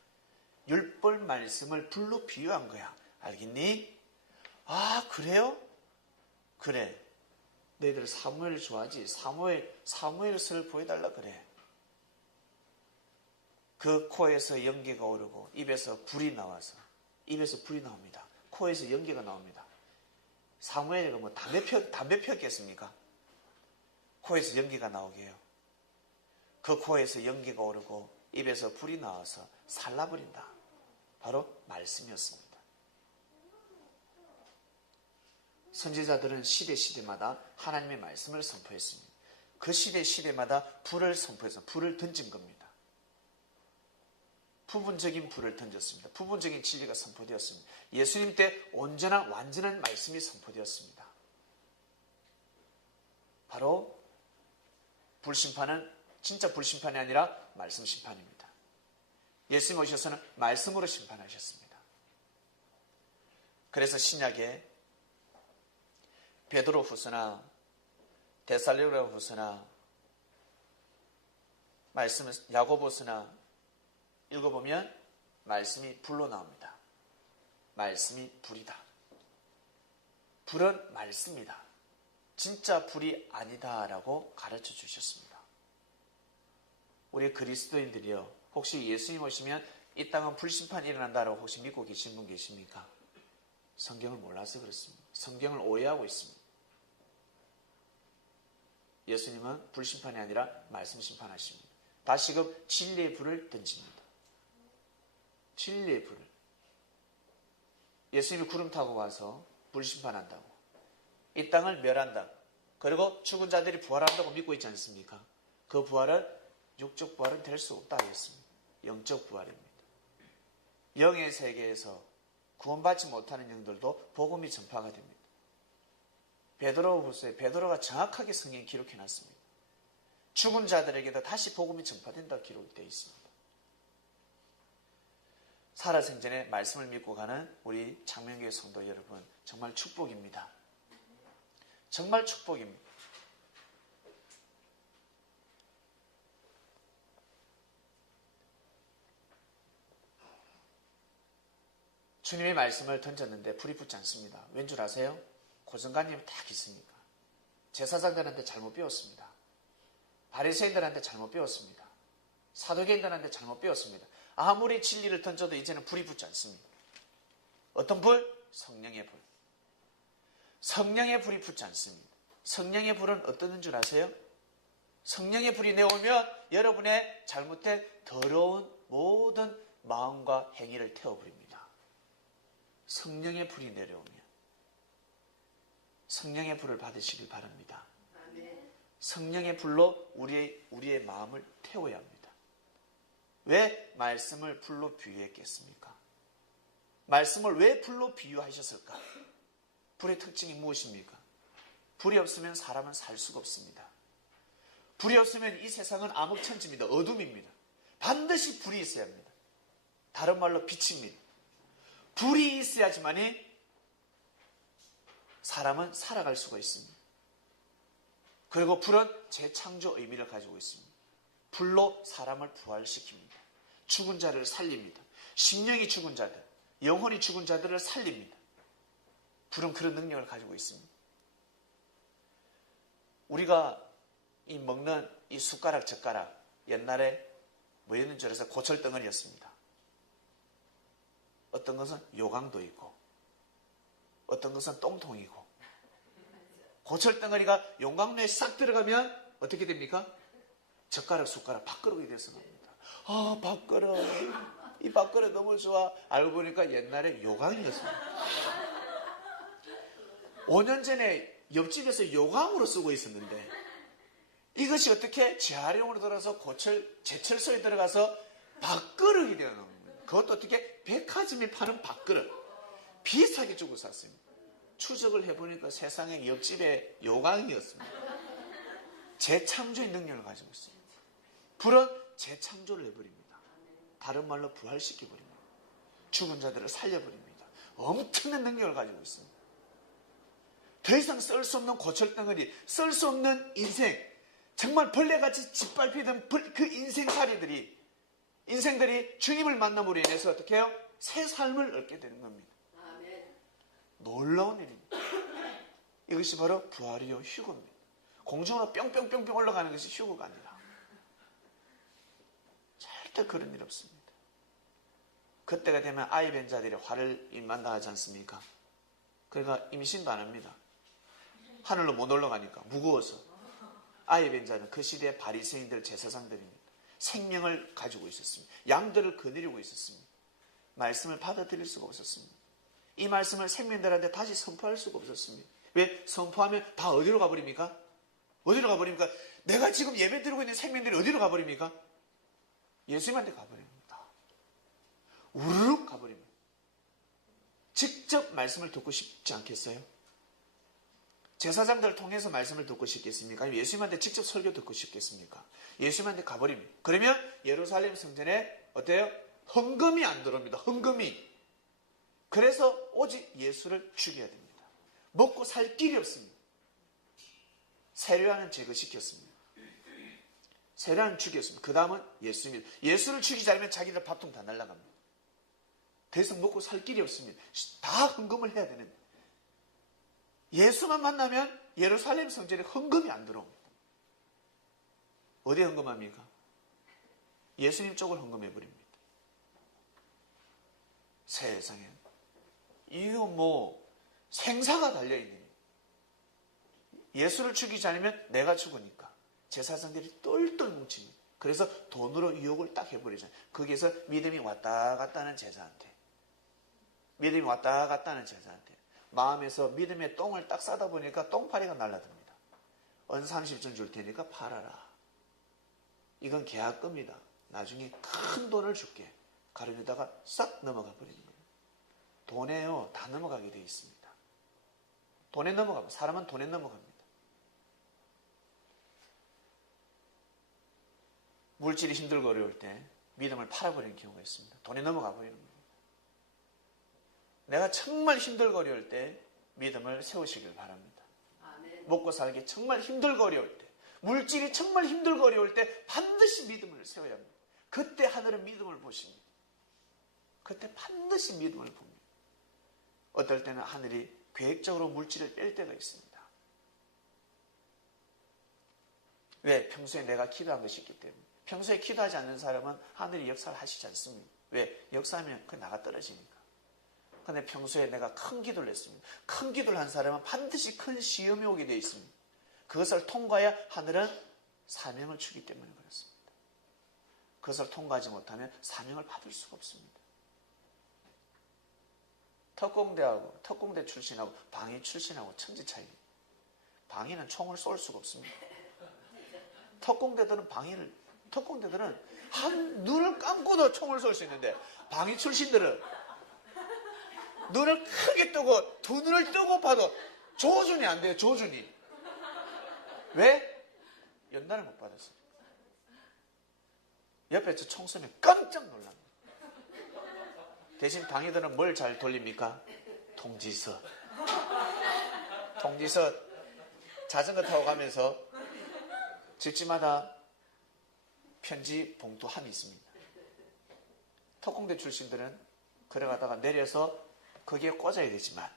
율법 말씀을 불로 비유한 거야. 알겠니? 아, 그래요? 그래. 너희들 사무엘을 좋아하지? 사무엘서를 보여달라 그래. 그 코에서 연기가 오르고 입에서 불이 나와서, 입에서 불이 나옵니다. 코에서 연기가 나옵니다. 사무엘이가 뭐 담배 피웠겠습니까? 코에서 연기가 나오게 해요. 그 코에서 연기가 오르고 입에서 불이 나와서 살라버린다. 바로 말씀이었습니다. 선지자들은 시대마다 하나님의 말씀을 선포했습니다. 그 시대마다 불을 선포해서 불을 던진 겁니다. 부분적인 불을 던졌습니다. 부분적인 진리가 선포되었습니다. 예수님 때 온전한 완전한 말씀이 선포되었습니다. 바로 불심판은 진짜 불심판이 아니라 말씀 심판입니다. 예수님 오셔서는 말씀으로 심판하셨습니다. 그래서 신약에 베드로 후서나 데살로니가 후서나 말씀을 야고보서나 읽어보면 말씀이 불로 나옵니다. 말씀이 불이다. 불은 말씀이다. 진짜 불이 아니다라고 가르쳐 주셨습니다. 우리 그리스도인들이요, 혹시 예수님 오시면 이 땅은 불심판이 일어난다라고 혹시 믿고 계신 분 계십니까? 성경을 몰라서 그렇습니다. 성경을 오해하고 있습니다. 예수님은 불심판이 아니라 말씀 심판하십니다. 다시금 진리의 불을 던집니다. 진리의 불을. 예수님이 구름 타고 와서 불심판한다고, 이 땅을 멸한다, 그리고 죽은 자들이 부활한다고 믿고 있지 않습니까? 그 부활은 육적 부활은 될 수 없다고 했습니다. 영적 부활입니다. 영의 세계에서 구원받지 못하는 영들도 복음이 전파가 됩니다. 베드로후서에 베드로가 정확하게 성경에 기록해 놨습니다. 죽은 자들에게도 다시 복음이 전파된다고 기록되어 있습니다. 살아생전에 말씀을 믿고 가는 우리 장명교회 성도 여러분, 정말 축복입니다. 정말 축복입니다. 주님의 말씀을 던졌는데 불이 붙지 않습니다. 왠 줄 아세요? 고정관념이 딱 있으니까. 제사장들한테 잘못 배웠습니다. 바리새인들한테 잘못 배웠습니다. 사도개인들한테 잘못 배웠습니다. 아무리 진리를 던져도 이제는 불이 붙지 않습니다. 어떤 불? 성령의 불. 성령의 불이 붙지 않습니다. 성령의 불은 어떤 줄 아세요? 성령의 불이 내오면 여러분의 잘못된 더러운 모든 마음과 행위를 태워버립니다. 성령의 불이 내려오면 성령의 불을 받으시길 바랍니다. 성령의 불로 우리의 마음을 태워야 합니다. 왜 말씀을 불로 비유했겠습니까? 말씀을 왜 불로 비유하셨을까? 불의 특징이 무엇입니까? 불이 없으면 사람은 살 수가 없습니다. 불이 없으면 이 세상은 암흑천지입니다. 어둠입니다. 반드시 불이 있어야 합니다. 다른 말로 빛입니다. 불이 있어야지만이 사람은 살아갈 수가 있습니다. 그리고 불은 재창조 의미를 가지고 있습니다. 불로 사람을 부활시킵니다. 죽은 자를 살립니다. 심령이 죽은 자들, 영혼이 죽은 자들을 살립니다. 불은 그런 능력을 가지고 있습니다. 우리가 이 먹는 이 숟가락, 젓가락, 옛날에 뭐였는지 알아서 고철덩어리였습니다. 어떤 것은 요강도 있고 어떤 것은 똥통이고 고철덩어리가 용광로에 싹 들어가면 어떻게 됩니까? 젓가락, 숟가락, 밥그릇이 돼서 갑니다. 아, 밥그릇. 이 밥그릇 너무 좋아. 알고 보니까 옛날에 요강이었습니다. 5년 전에 옆집에서 요강으로 쓰고 있었는데 이것이 어떻게 재활용으로 들어서 제철소에 들어가서 밥그릇이 되어 나옵니다. 그것도 어떻게 백화점에 파는 밥그릇. 비싸게 주고 샀습니다. 추적을 해보니까 세상에 옆집에 요강이었습니다. 재창조의 능력을 가지고 있습니다. 불은 재창조를 해버립니다. 다른 말로 부활시켜버립니다. 죽은 자들을 살려버립니다. 엄청난 능력을 가지고 있습니다. 더 이상 쓸 수 없는 고철덩어리, 쓸 수 없는 인생, 정말 벌레같이 짓밟히던 그 인생들이 주님을 만남으로 인해서 어떻게 해요? 새 삶을 얻게 되는 겁니다. 놀라운 일입니다. 이것이 바로 부활이요 휴거입니다. 공중으로 뿅뿅뿅뿅 올라가는 것이 휴거가 아니라 절대 그런 일 없습니다. 그때가 되면 아이 뵌 자들이 화를 만나하지 않습니까? 그러니까 임신도 안 합니다. 하늘로 못 올라가니까 무거워서. 아이 뵌 자는 그 시대의 바리새인들, 제사장들입니다. 생명을 가지고 있었습니다. 양들을 거느리고 있었습니다. 말씀을 받아들일 수가 없었습니다. 이 말씀을 생명들한테 다시 선포할 수가 없었습니다. 왜? 선포하면 다 어디로 가버립니까? 어디로 가버립니까? 내가 지금 예배 드리고 있는 생명들이 어디로 가버립니까? 예수님한테 가버립니다. 우르륵 가버립니다. 직접 말씀을 듣고 싶지 않겠어요? 제사장들을 통해서 말씀을 듣고 싶겠습니까? 아니면 예수님한테 직접 설교 듣고 싶겠습니까? 예수님한테 가버립니다. 그러면 예루살렘 성전에 어때요? 헌금이 안 들어옵니다. 헌금이. 그래서 오직 예수를 죽여야 됩니다. 먹고 살 길이 없습니다. 세례요한은 제거시켰습니다. 세례요한은 죽였습니다. 그 다음은 예수입니다. 예수를 죽이지 않으면 자기들 밥통 다 날아갑니다. 더 이상 먹고 살 길이 없습니다. 다 헌금을 해야 되는데 예수만 만나면 예루살렘 성전에 헌금이 안 들어옵니다. 어디에 헌금합니까? 예수님 쪽을 헌금해버립니다. 세상에 이거 생사가 달려있는 예수를 죽이지 않으면 내가 죽으니까 제사장들이 똘똘 뭉칩니다. 그래서 돈으로 유혹을 딱 해버리잖아요. 거기에서 믿음이 왔다 갔다 하는 제자한테 마음에서 믿음의 똥을 딱 싸다 보니까 똥파리가 날라듭니다. 은 30전 줄 테니까 팔아라. 이건 계약금이다. 나중에 큰 돈을 줄게. 가려내다가 싹 넘어가 버리는 거예요. 돈에요 다 넘어가게 되어 있습니다. 돈에 넘어가고 사람은 돈에 넘어갑니다. 물질이 힘들고 어려울 때 믿음을 팔아버리는 경우가 있습니다. 돈에 넘어가 버리는 겁니다. 내가 정말 힘들고 어려울 때 믿음을 세우시길 바랍니다. 먹고 살기 정말 힘들고 어려울 때, 물질이 정말 힘들고 어려울 때 반드시 믿음을 세워야 합니다. 그때 하늘은 믿음을 보십니다. 그때 반드시 믿음을 봅니다. 어떨 때는 하늘이 계획적으로 물질을 뺄 때가 있습니다. 왜? 평소에 내가 기도한 것이 있기 때문에. 평소에 기도하지 않는 사람은 하늘이 역사를 하시지 않습니다. 왜? 역사하면 그 나가 떨어지니까. 근데 평소에 내가 큰 기도를 했습니다. 큰 기도를 한 사람은 반드시 큰 시험이 오게 되어 있습니다. 그것을 통과해야 하늘은 사명을 주기 때문에 그렇습니다. 그것을 통과하지 못하면 사명을 받을 수가 없습니다. 특공대 출신하고 방위 출신하고 천지 차이. 방위는 총을 쏠 수가 없습니다. 특공대들은 눈을 감고도 총을 쏠 수 있는데 방위 출신들은 눈을 크게 뜨고 두 눈을 뜨고 봐도 조준이 안 돼요. 조준이. 왜? 연단을 못 받았어요. 옆에서 총 쏘면 깜짝 놀랍니다. 대신 방위들은 뭘 잘 돌립니까? 통지서. 자전거 타고 가면서 집집마다 편지 봉투 함이 있습니다. 특공대 출신들은 걸어가다가 내려서 거기에 꽂아야 되지만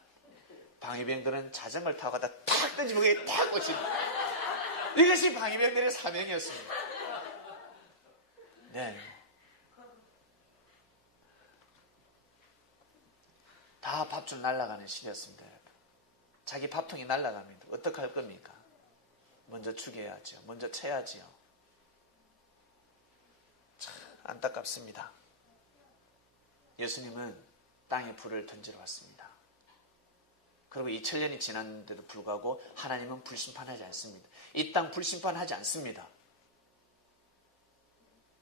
방위병들은 자전거를 타고 가다 탁 던지면 거기에 탁 꽂힙니다. 이것이 방위병들의 사명이었습니다. 네. 다 밥줄 날아가는 시대였습니다. 여러분. 자기 밥통이 날아갑니다. 어떻게 할 겁니까? 먼저 죽여야죠. 먼저 쳐야지요. 참 안타깝습니다. 예수님은 땅에 불을 던지러 왔습니다. 그리고 2000년이 지났는데도 불구하고 하나님은 불심판하지 않습니다. 이 땅 불심판하지 않습니다.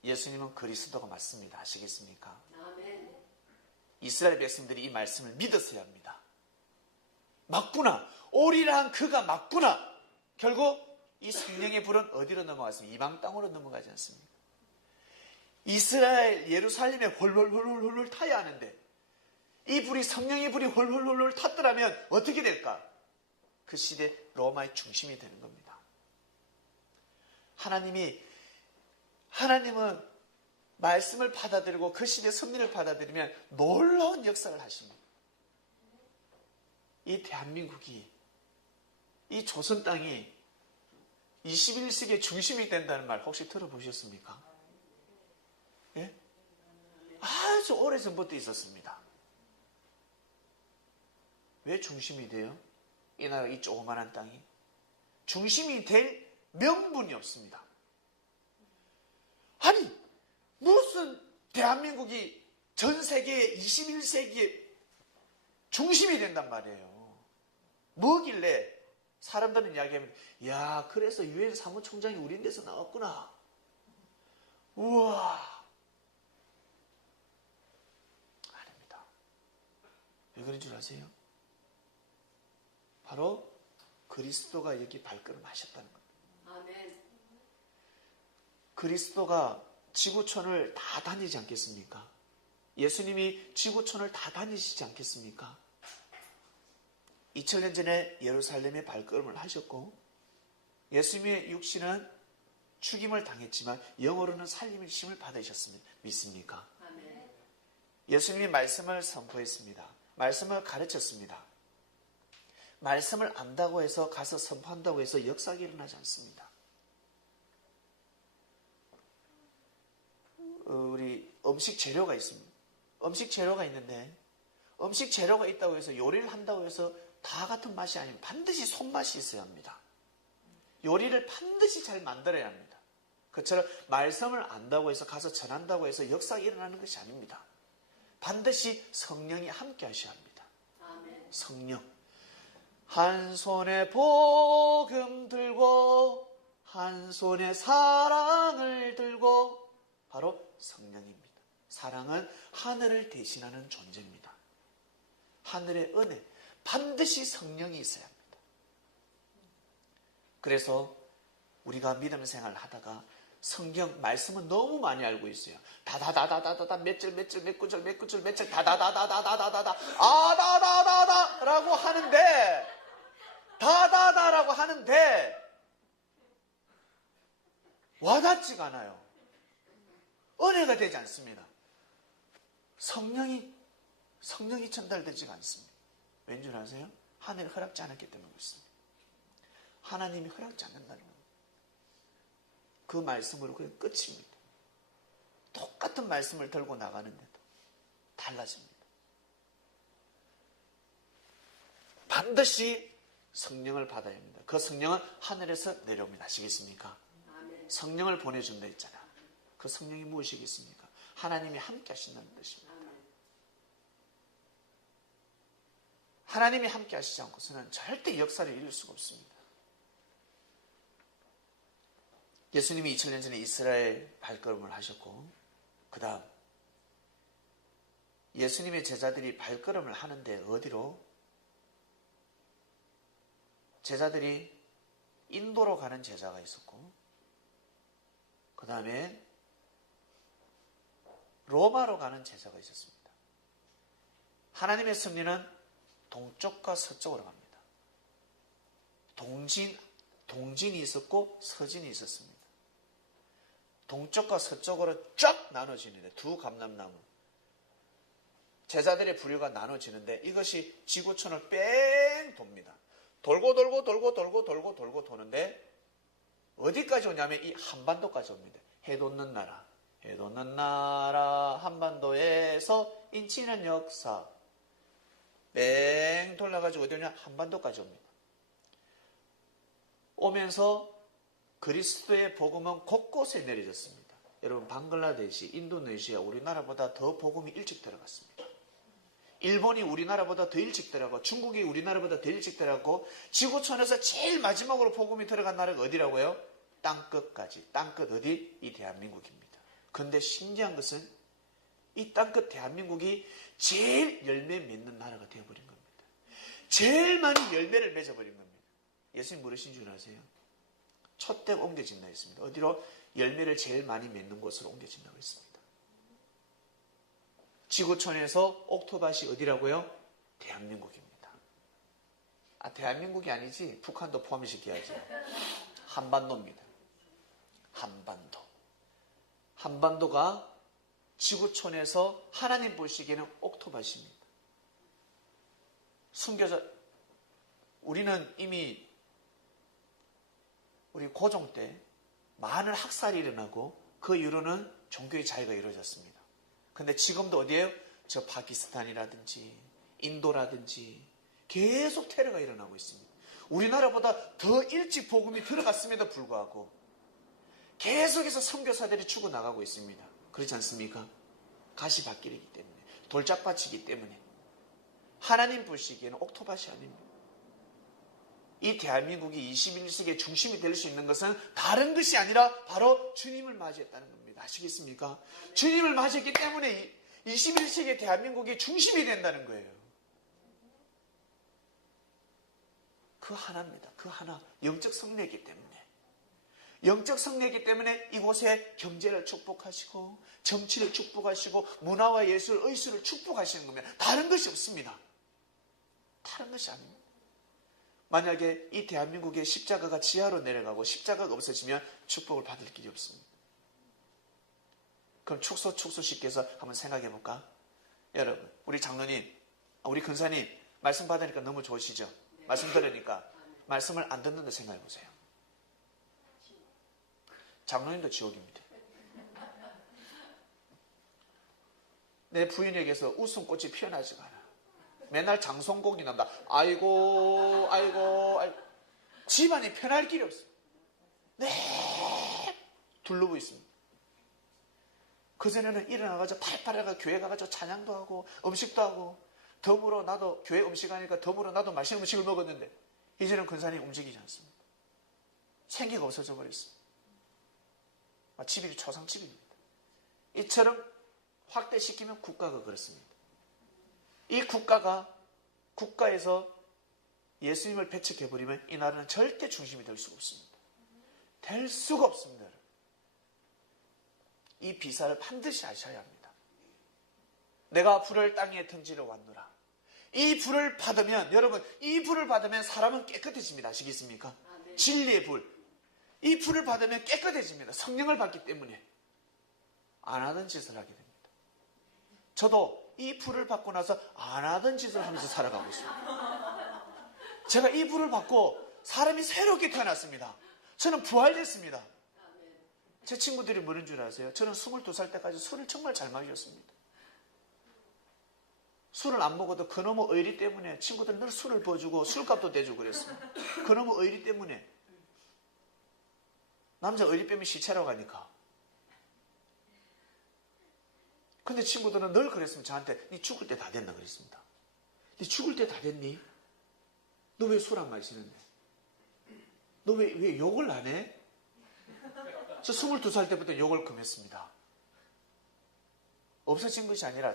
예수님은 그리스도가 맞습니다. 아시겠습니까? 아멘. 이스라엘 백성들이 이 말씀을 믿었어야 합니다. 맞구나. 오리랑 그가 맞구나. 결국 이 성령의 불은 어디로 넘어갔습니까? 이방 땅으로 넘어가지 않습니까? 이스라엘 예루살렘에 홀홀홀홀 타야 하는데 이 불이 성령의 불이 홀홀홀 탔더라면 어떻게 될까? 그 시대 로마의 중심이 되는 겁니다. 하나님은 말씀을 받아들이고 그 시대 섭리를 받아들이면 놀라운 역사를 하십니다. 이 대한민국이, 이 조선 땅이 21세기의 중심이 된다는 말 혹시 들어보셨습니까? 예? 아주 오래전부터 있었습니다. 왜 중심이 돼요? 이 나라 이 조그만한 땅이 중심이 될 명분이 없습니다. 아니 무슨 대한민국이 전 세계 21세기의 중심이 된단 말이에요. 뭐길래 사람들은 이야기하면 야 그래서 유엔 사무총장이 우리 데서 나왔구나. 우와. 아닙니다. 왜 그런 줄 아세요? 바로 그리스도가 여기 발걸음 하셨다는 겁니다. 아멘. 그리스도가 지구촌을 다 다니지 않겠습니까? 예수님이 지구촌을 다 다니시지 않겠습니까? 2000년 전에 예루살렘에 발걸음을 하셨고 예수님의 육신은 죽임을 당했지만 영으로는 살림의 힘을 받으셨습니다. 믿습니까? 아멘. 예수님이 말씀을 선포했습니다. 말씀을 가르쳤습니다. 말씀을 안다고 해서 가서 선포한다고 해서 역사가 일어나지 않습니다. 우리 음식 재료가 있습니다. 음식 재료가 있는데 음식 재료가 있다고 해서 요리를 한다고 해서 다 같은 맛이 아니면 반드시 손맛이 있어야 합니다. 요리를 반드시 잘 만들어야 합니다. 그처럼 말씀을 안다고 해서 가서 전한다고 해서 역사가 일어나는 것이 아닙니다. 반드시 성령이 함께 하셔야 합니다. 아멘. 성령. 한 손에 복음 들고 한 손에 사랑을 들고 바로 성령입니다. 사랑은 하늘을 대신하는 존재입니다. 하늘의 은혜, 반드시 성령이 있어야 합니다. 그래서 우리가 믿음 생활을 하다가 성경 말씀은 너무 많이 알고 있어요. 다다다다다다 몇 절 몇 절 몇 구절 몇 구절 몇 절 다다다다다다다다 아다다다다라고 하는데 다다다라고 하는데 와닿지가 않아요. 은혜가 되지 않습니다. 성령이 전달되지가 않습니다. 왠 줄 아세요? 하늘이 허락지 않았기 때문에 그렇습니다. 하나님이 허락지 않는다는 겁니다. 그 말씀으로 그냥 끝입니다. 똑같은 말씀을 들고 나가는데도 달라집니다. 반드시 성령을 받아야 합니다. 그 성령은 하늘에서 내려옵니다. 아시겠습니까? 성령을 보내준다 했잖아. 그 성령이 무엇이겠습니까? 하나님이 함께 하신다는 뜻입니다. 하나님이 함께 하시지 않고서는 절대 역사를 이룰 수가 없습니다. 예수님이 2000년 전에 이스라엘 발걸음을 하셨고 그 다음 예수님의 제자들이 발걸음을 하는데 어디로? 제자들이 인도로 가는 제자가 있었고 그 다음에 로마로 가는 제자가 있었습니다. 하나님의 섭리는 동쪽과 서쪽으로 갑니다. 동진이 있었고 서진이 있었습니다. 동쪽과 서쪽으로 쫙 나눠지는데 두 감람나무 제자들의 부류가 나눠지는데 이것이 지구촌을 뺑 돕니다. 돌고 도는데 어디까지 오냐면 이 한반도까지 옵니다. 해돋는 나라 한반도에서 인치는 역사 뺑 돌아가지고 어디 오냐 한반도까지 옵니다. 오면서 그리스도의 복음은 곳곳에 내려졌습니다. 여러분 방글라데시, 인도네시아 우리나라보다 더 복음이 일찍 들어갔습니다. 일본이 우리나라보다 더 일찍 들어가고 중국이 우리나라보다 더 일찍 들어가고 지구촌에서 제일 마지막으로 복음이 들어간 나라가 어디라고요? 땅끝까지. 땅끝 어디? 이 대한민국입니다. 그런데 신기한 것은 이 땅끝 대한민국이 제일 열매 맺는 나라가 되어버린 겁니다. 제일 많이 열매를 맺어버린 겁니다. 예수님 물으신 줄 아세요? 촛대가 옮겨진다 했습니다. 어디로? 열매를 제일 많이 맺는 곳으로 옮겨진다고 했습니다. 지구촌에서 옥토밭이 어디라고요? 대한민국입니다. 대한민국이 아니지 북한도 포함시켜야지. 한반도입니다. 한반도가 지구촌에서 하나님 보시기에는 옥토밭입니다. 숨겨져 우리는 이미 우리 고종 때 많은 학살이 일어나고 그 이후로는 종교의 자유가 이루어졌습니다. 그런데 지금도 어디에요? 저 파키스탄이라든지 인도라든지 계속 테러가 일어나고 있습니다. 우리나라보다 더 일찍 복음이 들어갔음에도 불구하고 계속해서 선교사들이 죽어나가고 있습니다. 그렇지 않습니까? 가시밭길이기 때문에 돌짝밭이기 때문에 하나님 보시기에는 옥토밭이 아닙니다. 이 대한민국이 21세기의 중심이 될 수 있는 것은 다른 것이 아니라 바로 주님을 맞이했다는 겁니다. 아시겠습니까? 주님을 맞이했기 때문에 21세기의 대한민국이 중심이 된다는 거예요. 그 하나입니다. 그 하나. 영적 성례이기 때문에. 영적 성례이기 때문에 이곳에 경제를 축복하시고 정치를 축복하시고 문화와 예술, 의술을 축복하시는 겁니다. 다른 것이 없습니다. 다른 것이 아닙니다. 만약에 이 대한민국의 십자가가 지하로 내려가고 십자가가 없어지면 축복을 받을 길이 없습니다. 그럼 축소시켜서 한번 생각해 볼까? 여러분, 우리 장로님, 우리 근사님 말씀 받으니까 너무 좋으시죠? 말씀 들으니까 말씀을 안 듣는다 생각해 보세요. 장로님도 지옥입니다. 내 부인에게서 웃음꽃이 피어나지가 않아. 맨날 장송곡이 난다. 아이고. 집안이 편할 길이 없어. 네. 둘러보 있습니다. 그전에는 일어나가지고 팔팔해가 교회 가가지고 찬양도 하고 음식도 하고 더불어 나도 교회 음식 하니까 더불어 나도 맛있는 음식을 먹었는데 이제는 근사님 움직이지 않습니다. 생기가 없어져 버렸습니다. 집이 초상집입니다. 이처럼 확대시키면 국가가 그렇습니다. 이 국가가 국가에서 예수님을 배척해버리면 이 나라는 절대 중심이 될 수가 없습니다. 될 수가 없습니다. 이 비사를 반드시 아셔야 합니다. 내가 불을 땅에 던지러 왔노라. 이 불을 받으면, 여러분, 이 불을 받으면 사람은 깨끗해집니다. 아시겠습니까? 진리의 불. 이 불을 받으면 깨끗해집니다. 성령을 받기 때문에. 안 하던 짓을 하게 됩니다. 저도 이 불을 받고 나서 안 하던 짓을 하면서 살아가고 있습니다. 제가 이 불을 받고 사람이 새롭게 태어났습니다. 저는 부활됐습니다. 제 친구들이 뭐는 줄 아세요? 저는 22살 때까지 술을 정말 잘 마셨습니다. 술을 안 먹어도 그놈의 의리 때문에 친구들 늘 술을 부어주고 술값도 대주고 그랬습니다. 그놈의 의리 때문에. 남자 의리 빼면 시체라고 하니까. 근데 친구들은 늘 그랬으면 저한테 니 죽을 때 다 됐나 그랬습니다. 니 죽을 때 다 됐니? 너 왜 술 안 마시는데? 너 왜 욕을 안 해? 저 22살 때부터 욕을 금했습니다. 없어진 것이 아니라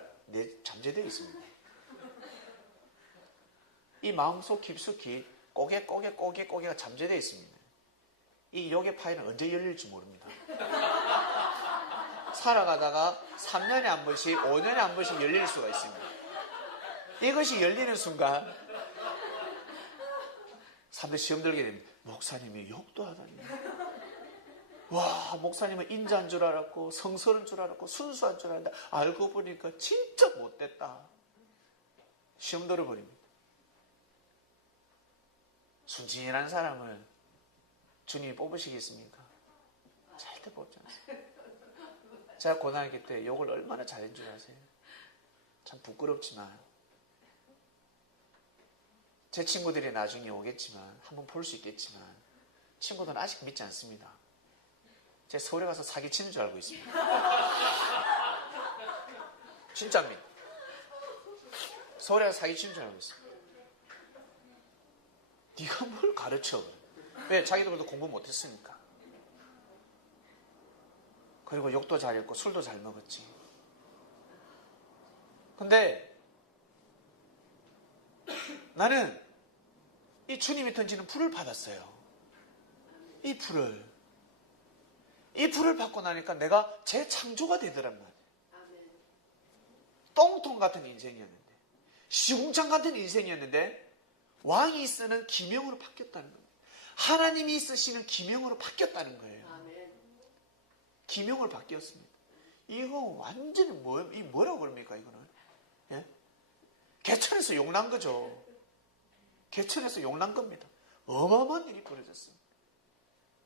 잠재되어 있습니다. 이 마음속 깊숙이 꼬개가 잠재되어 있습니다. 이 욕의 파일은 언제 열릴지 모릅니다. 살아가다가 3년에 한 번씩, 5년에 한 번씩 열릴 수가 있습니다. 이것이 열리는 순간 사람들 시험 들게 됩니다. 목사님이 욕도 하다니. 와, 목사님은 인자한 줄 알았고 성스러운 줄 알았고 순수한 줄 알았는데 알고 보니까 진짜 못됐다. 시험 들어버립니다. 순진한 사람을 주님이 뽑으시겠습니까? 절대 뽑지 않습니다. 제가 고등학교 때 욕을 얼마나 잘한 줄 아세요? 참 부끄럽지만 제 친구들이 나중에 오겠지만 한번 볼 수 있겠지만 친구들은 아직 믿지 않습니다. 제가 서울에 가서 사기치는 줄 알고 있습니다. 진짜입니다. 서울에 가서 사기치는 줄 알고 있습니다. 네가 뭘 가르쳐? 왜? 자기들도 공부 못했으니까. 그리고 욕도 잘했고 술도 잘 먹었지. 근데 나는 이 주님이 던지는 불을 받았어요. 이 불을 받고 나니까 내가 재창조가 되더란 말이에요. 똥통 같은 인생이었는데, 시궁창 같은 인생이었는데 왕이 쓰는 기명으로 바뀌었다는 겁니다. 하나님이 쓰시는 기명으로 바뀌었다는 거예요. 기명으로 바뀌었습니다. 이거 완전히 뭐라고 그럽니까 이거는? 예? 개천에서 용난 거죠. 개천에서 용난 겁니다. 어마어마한 일이 벌어졌습니다.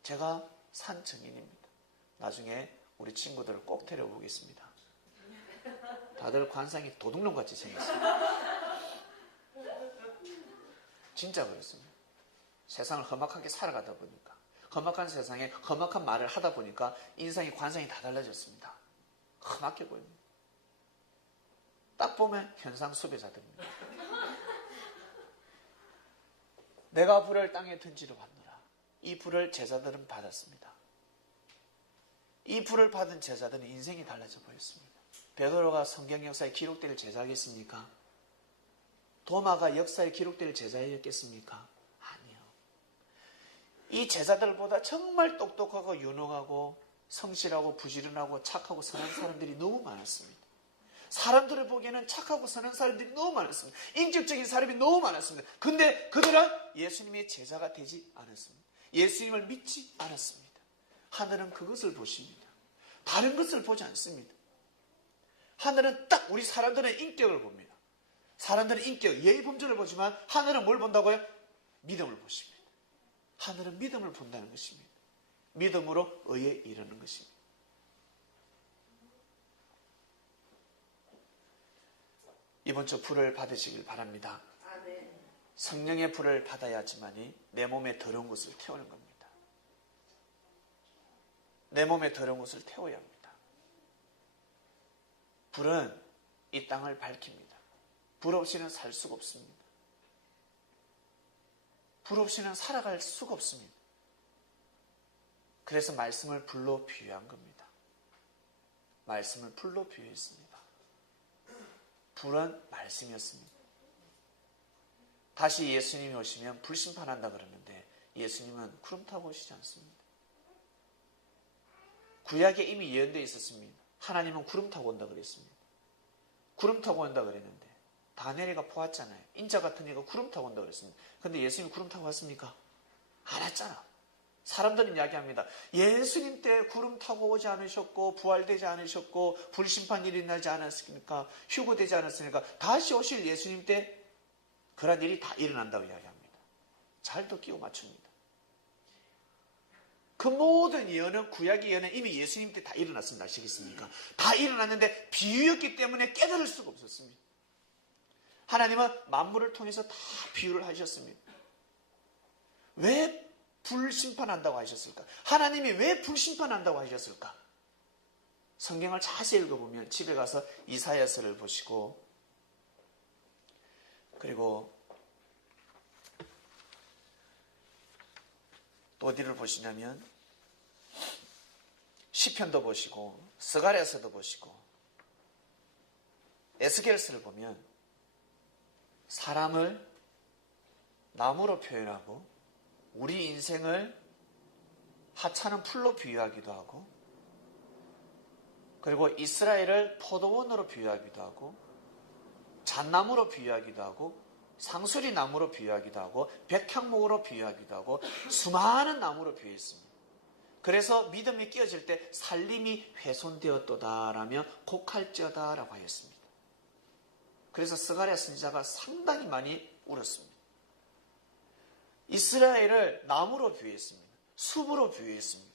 제가 산 증인입니다. 나중에 우리 친구들을 꼭 데려보겠습니다. 다들 관상이 도둑놈같이 생겼습니다. 진짜 그렇습니다. 세상을 험악하게 살아가다 보니까, 험악한 세상에 험악한 말을 하다 보니까 인상이 관상이 다 달라졌습니다. 험악해 보입니다. 딱 보면 현상 수배자들입니다. 내가 불을 땅에 던지러 왔노라. 이 불을 제자들은 받았습니다. 이 불을 받은 제자들은 인생이 달라져 보였습니다. 베드로가 성경 역사에 기록될 제자겠습니까? 도마가 역사에 기록될 제자였겠습니까? 아니요. 이 제자들보다 정말 똑똑하고 유능하고 성실하고 부지런하고 착하고 선한 사람들이 너무 많았습니다. 사람들을 보기에는 착하고 선한 사람들이 너무 많았습니다. 인격적인 사람이 너무 많았습니다. 근데 그들은 예수님의 제자가 되지 않았습니다. 예수님을 믿지 않았습니다. 하늘은 그것을 보십니다. 다른 것을 보지 않습니다. 하늘은 딱 우리 사람들의 인격을 봅니다. 사람들은 인격, 예의 범절을 보지만 하늘은 뭘 본다고요? 믿음을 보십니다. 하늘은 믿음을 본다는 것입니다. 믿음으로 의에 이르는 것입니다. 이번 주 불을 받으시길 바랍니다. 성령의 불을 받아야지만이 내 몸에 더러운 것을 태우는 겁니다. 내 몸에 더러운 것을 태워야 합니다. 불은 이 땅을 밝힙니다. 불 없이는 살 수가 없습니다. 불 없이는 살아갈 수가 없습니다. 그래서 말씀을 불로 비유한 겁니다. 말씀을 불로 비유했습니다. 불은 말씀이었습니다. 다시 예수님이 오시면 불심판한다 그러는데 예수님은 구름 타고 오시지 않습니다. 구약에 이미 예언되어 있었습니다. 하나님은 구름 타고 온다 그랬습니다. 구름 타고 온다 그랬는데 다니엘이가 보았잖아요. 인자 같은 이가 구름 타고 온다 그랬습니다. 그런데 예수님이 구름 타고 왔습니까? 안 왔잖아. 사람들은 이야기합니다. 예수님 때 구름 타고 오지 않으셨고 부활되지 않으셨고 불심판 일이 나지 않았습니까? 휴거되지 않았습니까? 다시 오실 예수님 때 그런 일이 다 일어난다고 이야기합니다. 잘도 끼워 맞춥니다. 그 모든 예언은 구약의 예언은 이미 예수님 때 다 일어났습니다. 아시겠습니까? 다 일어났는데 비유였기 때문에 깨달을 수가 없었습니다. 하나님은 만물을 통해서 다 비유를 하셨습니다. 왜 불심판한다고 하셨을까? 하나님이 왜 불심판한다고 하셨을까? 성경을 자세히 읽어보면 집에 가서 이사야서를 보시고 그리고 또 어디를 보시냐면 시편도 보시고 스가랴서도 보시고 에스겔서를 보면 사람을 나무로 표현하고 우리 인생을 하찮은 풀로 비유하기도 하고 그리고 이스라엘을 포도원으로 비유하기도 하고 잣나무로 비유하기도 하고 상수리 나무로 비유하기도 하고 백향목으로 비유하기도 하고 수많은 나무로 비유했습니다. 그래서 믿음이 끼어질 때 살림이 훼손되었도다라며 곡할지어다라고 하였습니다. 그래서 스가랴 선지자가 상당히 많이 울었습니다. 이스라엘을 나무로 비유했습니다. 숲으로 비유했습니다.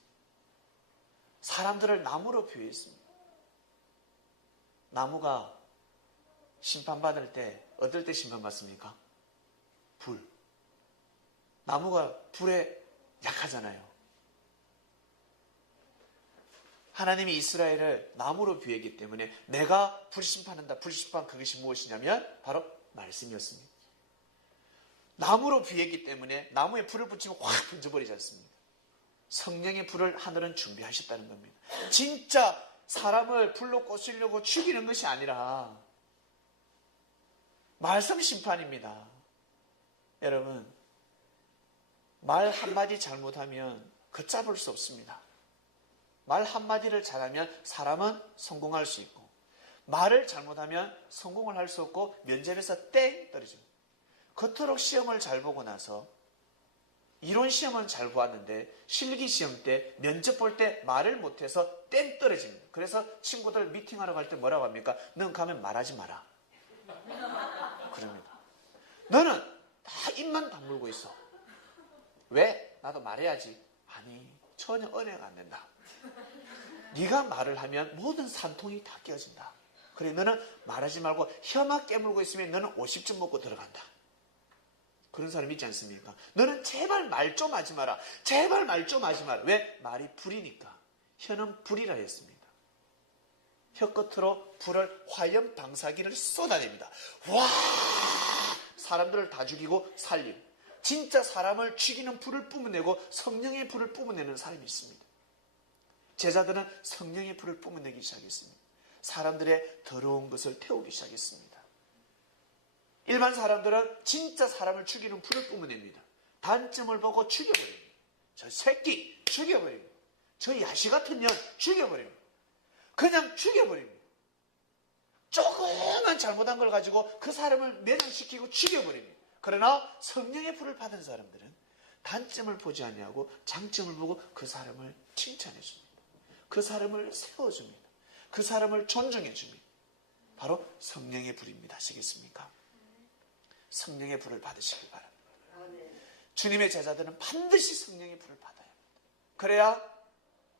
사람들을 나무로 비유했습니다. 나무가 심판받을 때 어떨 때 심판받습니까? 불. 나무가 불에 약하잖아요. 하나님이 이스라엘을 나무로 비유했기 때문에 내가 불심판한다. 불심판 그것이 무엇이냐면 바로 말씀이었습니다. 나무로 비유했기 때문에 나무에 불을 붙이면 확 번져버리지 않습니다. 성령의 불을 하늘은 준비하셨다는 겁니다. 진짜 사람을 불로 꽂으려고 죽이는 것이 아니라 말씀 심판입니다. 여러분, 말 한마디 잘못하면 걷잡을 수 없습니다. 말 한마디를 잘하면 사람은 성공할 수 있고 말을 잘못하면 성공을 할 수 없고 면접에서 땡 떨어집니다. 그토록 시험을 잘 보고 나서 이론 시험은 잘 보았는데 실기 시험 때 면접 볼 때 말을 못해서 땡 떨어집니다. 그래서 친구들 미팅하러 갈 때 뭐라고 합니까? 넌 가면 말하지 마라. 그럽니다. 너는 다 입만 다물고 있어. 왜? 나도 말해야지. 아니, 전혀 은혜가 안 된다. 네가 말을 하면 모든 산통이 다 깨어진다. 그래, 너는 말하지 말고 혀만 깨물고 있으면 너는 50점 먹고 들어간다. 그런 사람 있지 않습니까? 너는 제발 말 좀 하지 마라. 제발 말 좀 하지 마라. 왜? 말이 불이니까. 혀는 불이라 했습니다. 혀 끝으로 불을 화염 방사기를 쏟아냅니다. 와! 사람들을 다 죽이고 살리고 진짜 사람을 죽이는 불을 뿜어내고 성령의 불을 뿜어내는 사람이 있습니다. 제자들은 성령의 불을 뿜어내기 시작했습니다. 사람들의 더러운 것을 태우기 시작했습니다. 일반 사람들은 진짜 사람을 죽이는 불을 뿜어냅니다. 단점을 보고 죽여버립니다. 저 새끼 죽여버립니다. 저 야시 같은 년 죽여버립니다. 그냥 죽여버립니다. 조금만 잘못한 걸 가지고 그 사람을 매장시키고 죽여버립니다. 그러나 성령의 불을 받은 사람들은 단점을 보지 아니하고 장점을 보고 그 사람을 칭찬해 줍니다. 그 사람을 세워줍니다. 그 사람을 존중해 줍니다. 바로 성령의 불입니다. 아시겠습니까? 성령의 불을 받으시기 바랍니다. 주님의 제자들은 반드시 성령의 불을 받아야 합니다. 그래야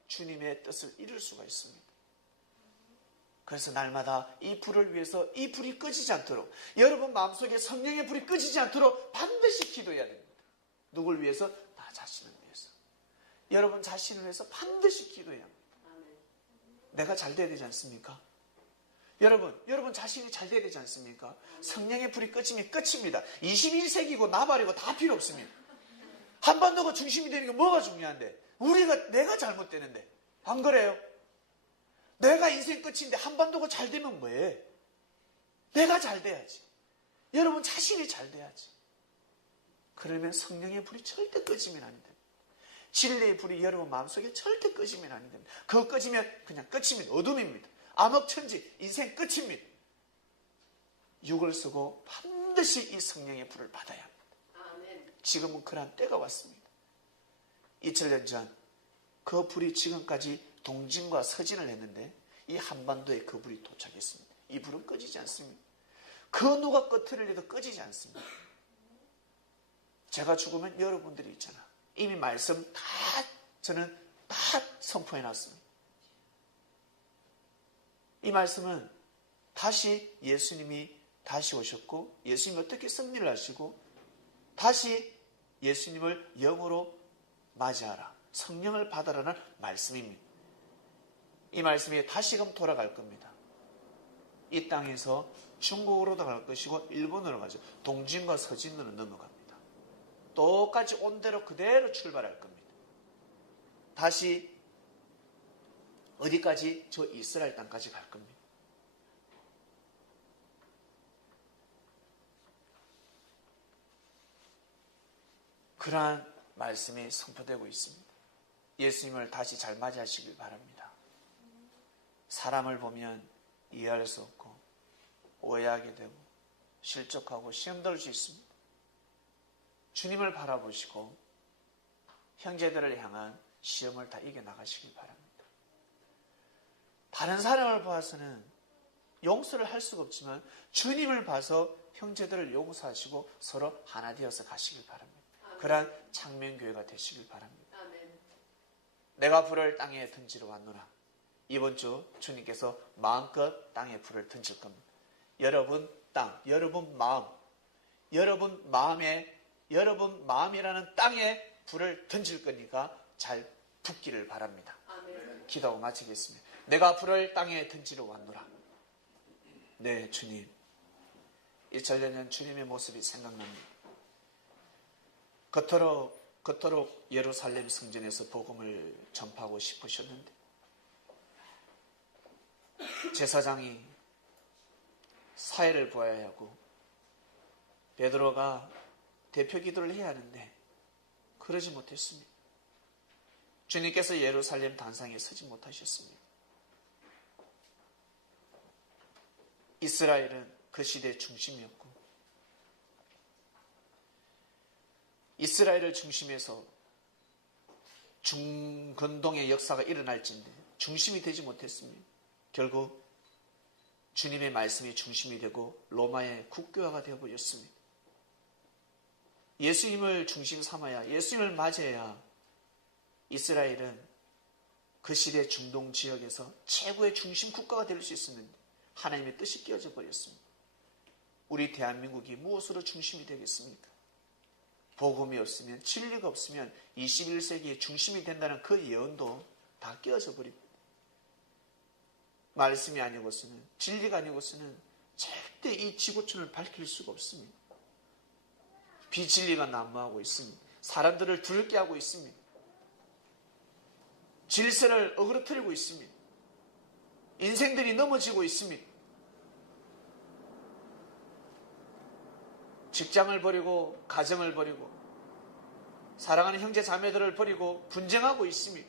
주님의 뜻을 이룰 수가 있습니다. 그래서 날마다 이 불을 위해서 이 불이 꺼지지 않도록 여러분 마음속에 성령의 불이 꺼지지 않도록 반드시 기도해야 됩니다. 누굴 위해서? 나 자신을 위해서. 여러분 자신을 위해서 반드시 기도해야 합니다. 내가 잘 돼야 되지 않습니까? 여러분 자신이 잘 돼야 되지 않습니까? 성령의 불이 꺼지면 끝입니다. 21세기고 나발이고 다 필요 없습니다. 한반도가 중심이 되는 게 뭐가 중요한데? 내가 잘못되는데. 안 그래요? 내가 인생 끝인데 한반도가 잘 되면 뭐해? 내가 잘 돼야지. 여러분 자신이 잘 돼야지. 그러면 성령의 불이 절대 꺼지면 안 됩니다. 진리의 불이 여러분 마음속에 절대 꺼지면 안 됩니다. 그거 꺼지면 그냥 끝입니다. 어둠입니다. 암흑천지, 인생 끝입니다. 육을 쓰고 반드시 이 성령의 불을 받아야 합니다. 지금은 그런 때가 왔습니다. 2000년 전 그 불이 지금까지 동진과 서진을 했는데 이 한반도에 그 불이 도착했습니다. 이 불은 꺼지지 않습니다. 그 누가 끄트를 내도 꺼지지 않습니다. 제가 죽으면 여러분들이 있잖아. 이미 말씀 저는 다 선포해 놨습니다. 이 말씀은 다시 예수님이 다시 오셨고 예수님이 어떻게 승리를 하시고 다시 예수님을 영으로 맞이하라. 성령을 받아라는 말씀입니다. 이 말씀이 다시금 돌아갈 겁니다. 이 땅에서 중국으로도 갈 것이고 일본으로 가죠. 동진과 서진으로 넘어갑니다. 똑같이 온 대로 그대로 출발할 겁니다. 다시 어디까지? 저 이스라엘 땅까지 갈 겁니다. 그러한 말씀이 선포되고 있습니다. 예수님을 다시 잘 맞이하시길 바랍니다. 사람을 보면 이해할 수 없고 오해하게 되고 실족하고 시험될 수 있습니다. 주님을 바라보시고 형제들을 향한 시험을 다 이겨나가시길 바랍니다. 다른 사람을 봐서는 용서를 할 수가 없지만 주님을 봐서 형제들을 용서하시고 서로 하나 되어서 가시길 바랍니다. 그러한 창명교회가 되시길 바랍니다. 내가 불을 땅에 던지러 왔노라. 이번 주 주님께서 마음껏 땅에 불을 던질 겁니다. 여러분 땅, 여러분 마음, 여러분 마음이라는 땅에 불을 던질 거니까 잘 붙기를 바랍니다. 기도하고 마치겠습니다. 내가 불을 땅에 던지러 왔노라. 네, 주님. 2000년 주님의 모습이 생각납니다. 그토록 예루살렘 성전에서 복음을 전파하고 싶으셨는데 제사장이 사회를 보아야 하고 베드로가 대표 기도를 해야 하는데 그러지 못했습니다. 주님께서 예루살렘 단상에 서지 못하셨습니다. 이스라엘은 그 시대의 중심이었고 이스라엘을 중심해서 중건동의 역사가 일어날진데 중심이 되지 못했습니다. 결국 주님의 말씀이 중심이 되고 로마의 국교화가 되어버렸습니다. 예수님을 중심 삼아야 예수님을 맞이해야 이스라엘은 그 시대 중동 지역에서 최고의 중심 국가가 될 수 있었는데 하나님의 뜻이 깨어져 버렸습니다. 우리 대한민국이 무엇으로 중심이 되겠습니까? 복음이 없으면 진리가 없으면 21세기의 중심이 된다는 그 예언도 다 깨어져 버립니다. 말씀이 아니고서는 진리가 아니고서는 절대 이 지구촌을 밝힐 수가 없습니다. 비진리가 난무하고 있습니다. 사람들을 두렵게 하고 있습니다. 질서를 어그러뜨리고 있습니다. 인생들이 넘어지고 있습니다. 직장을 버리고 가정을 버리고 사랑하는 형제 자매들을 버리고 분쟁하고 있습니다.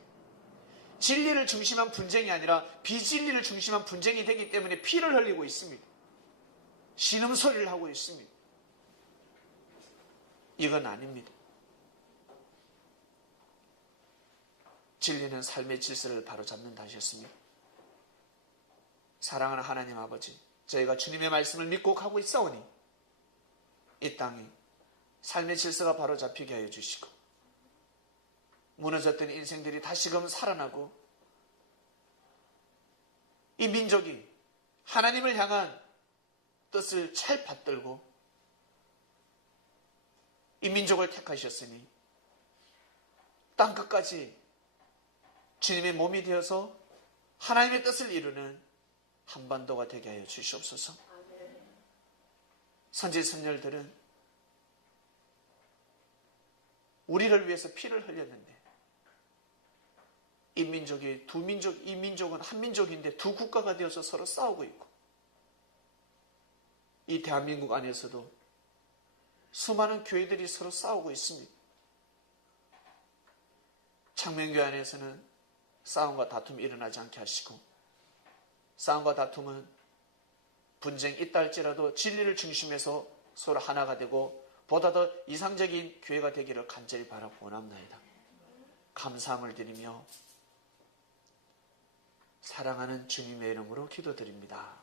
진리를 중심한 분쟁이 아니라 비진리를 중심한 분쟁이 되기 때문에 피를 흘리고 있습니다. 신음소리를 하고 있습니다. 이건 아닙니다. 진리는 삶의 질서를 바로잡는다 하셨습니다. 사랑하는 하나님 아버지, 저희가 주님의 말씀을 믿고 가고 있사오니 이 땅에 삶의 질서가 바로 잡히게 하여 주시고 무너졌던 인생들이 다시금 살아나고 이 민족이 하나님을 향한 뜻을 잘 받들고 이 민족을 택하셨으니 땅끝까지 주님의 몸이 되어서 하나님의 뜻을 이루는 한반도가 되게 하여 주시옵소서. 선지 선열들은 우리를 위해서 피를 흘렸는데 이 민족이 이 민족은 한 민족인데 두 국가가 되어서 서로 싸우고 있고 이 대한민국 안에서도 수많은 교회들이 서로 싸우고 있습니다. 창명교회 안에서는 싸움과 다툼이 일어나지 않게 하시고, 싸움과 다툼은 분쟁이 있다 할지라도 진리를 중심해서 서로 하나가 되고 보다 더 이상적인 교회가 되기를 간절히 바라고 원합니다. 감사함을 드리며 사랑하는 주님의 이름으로 기도드립니다.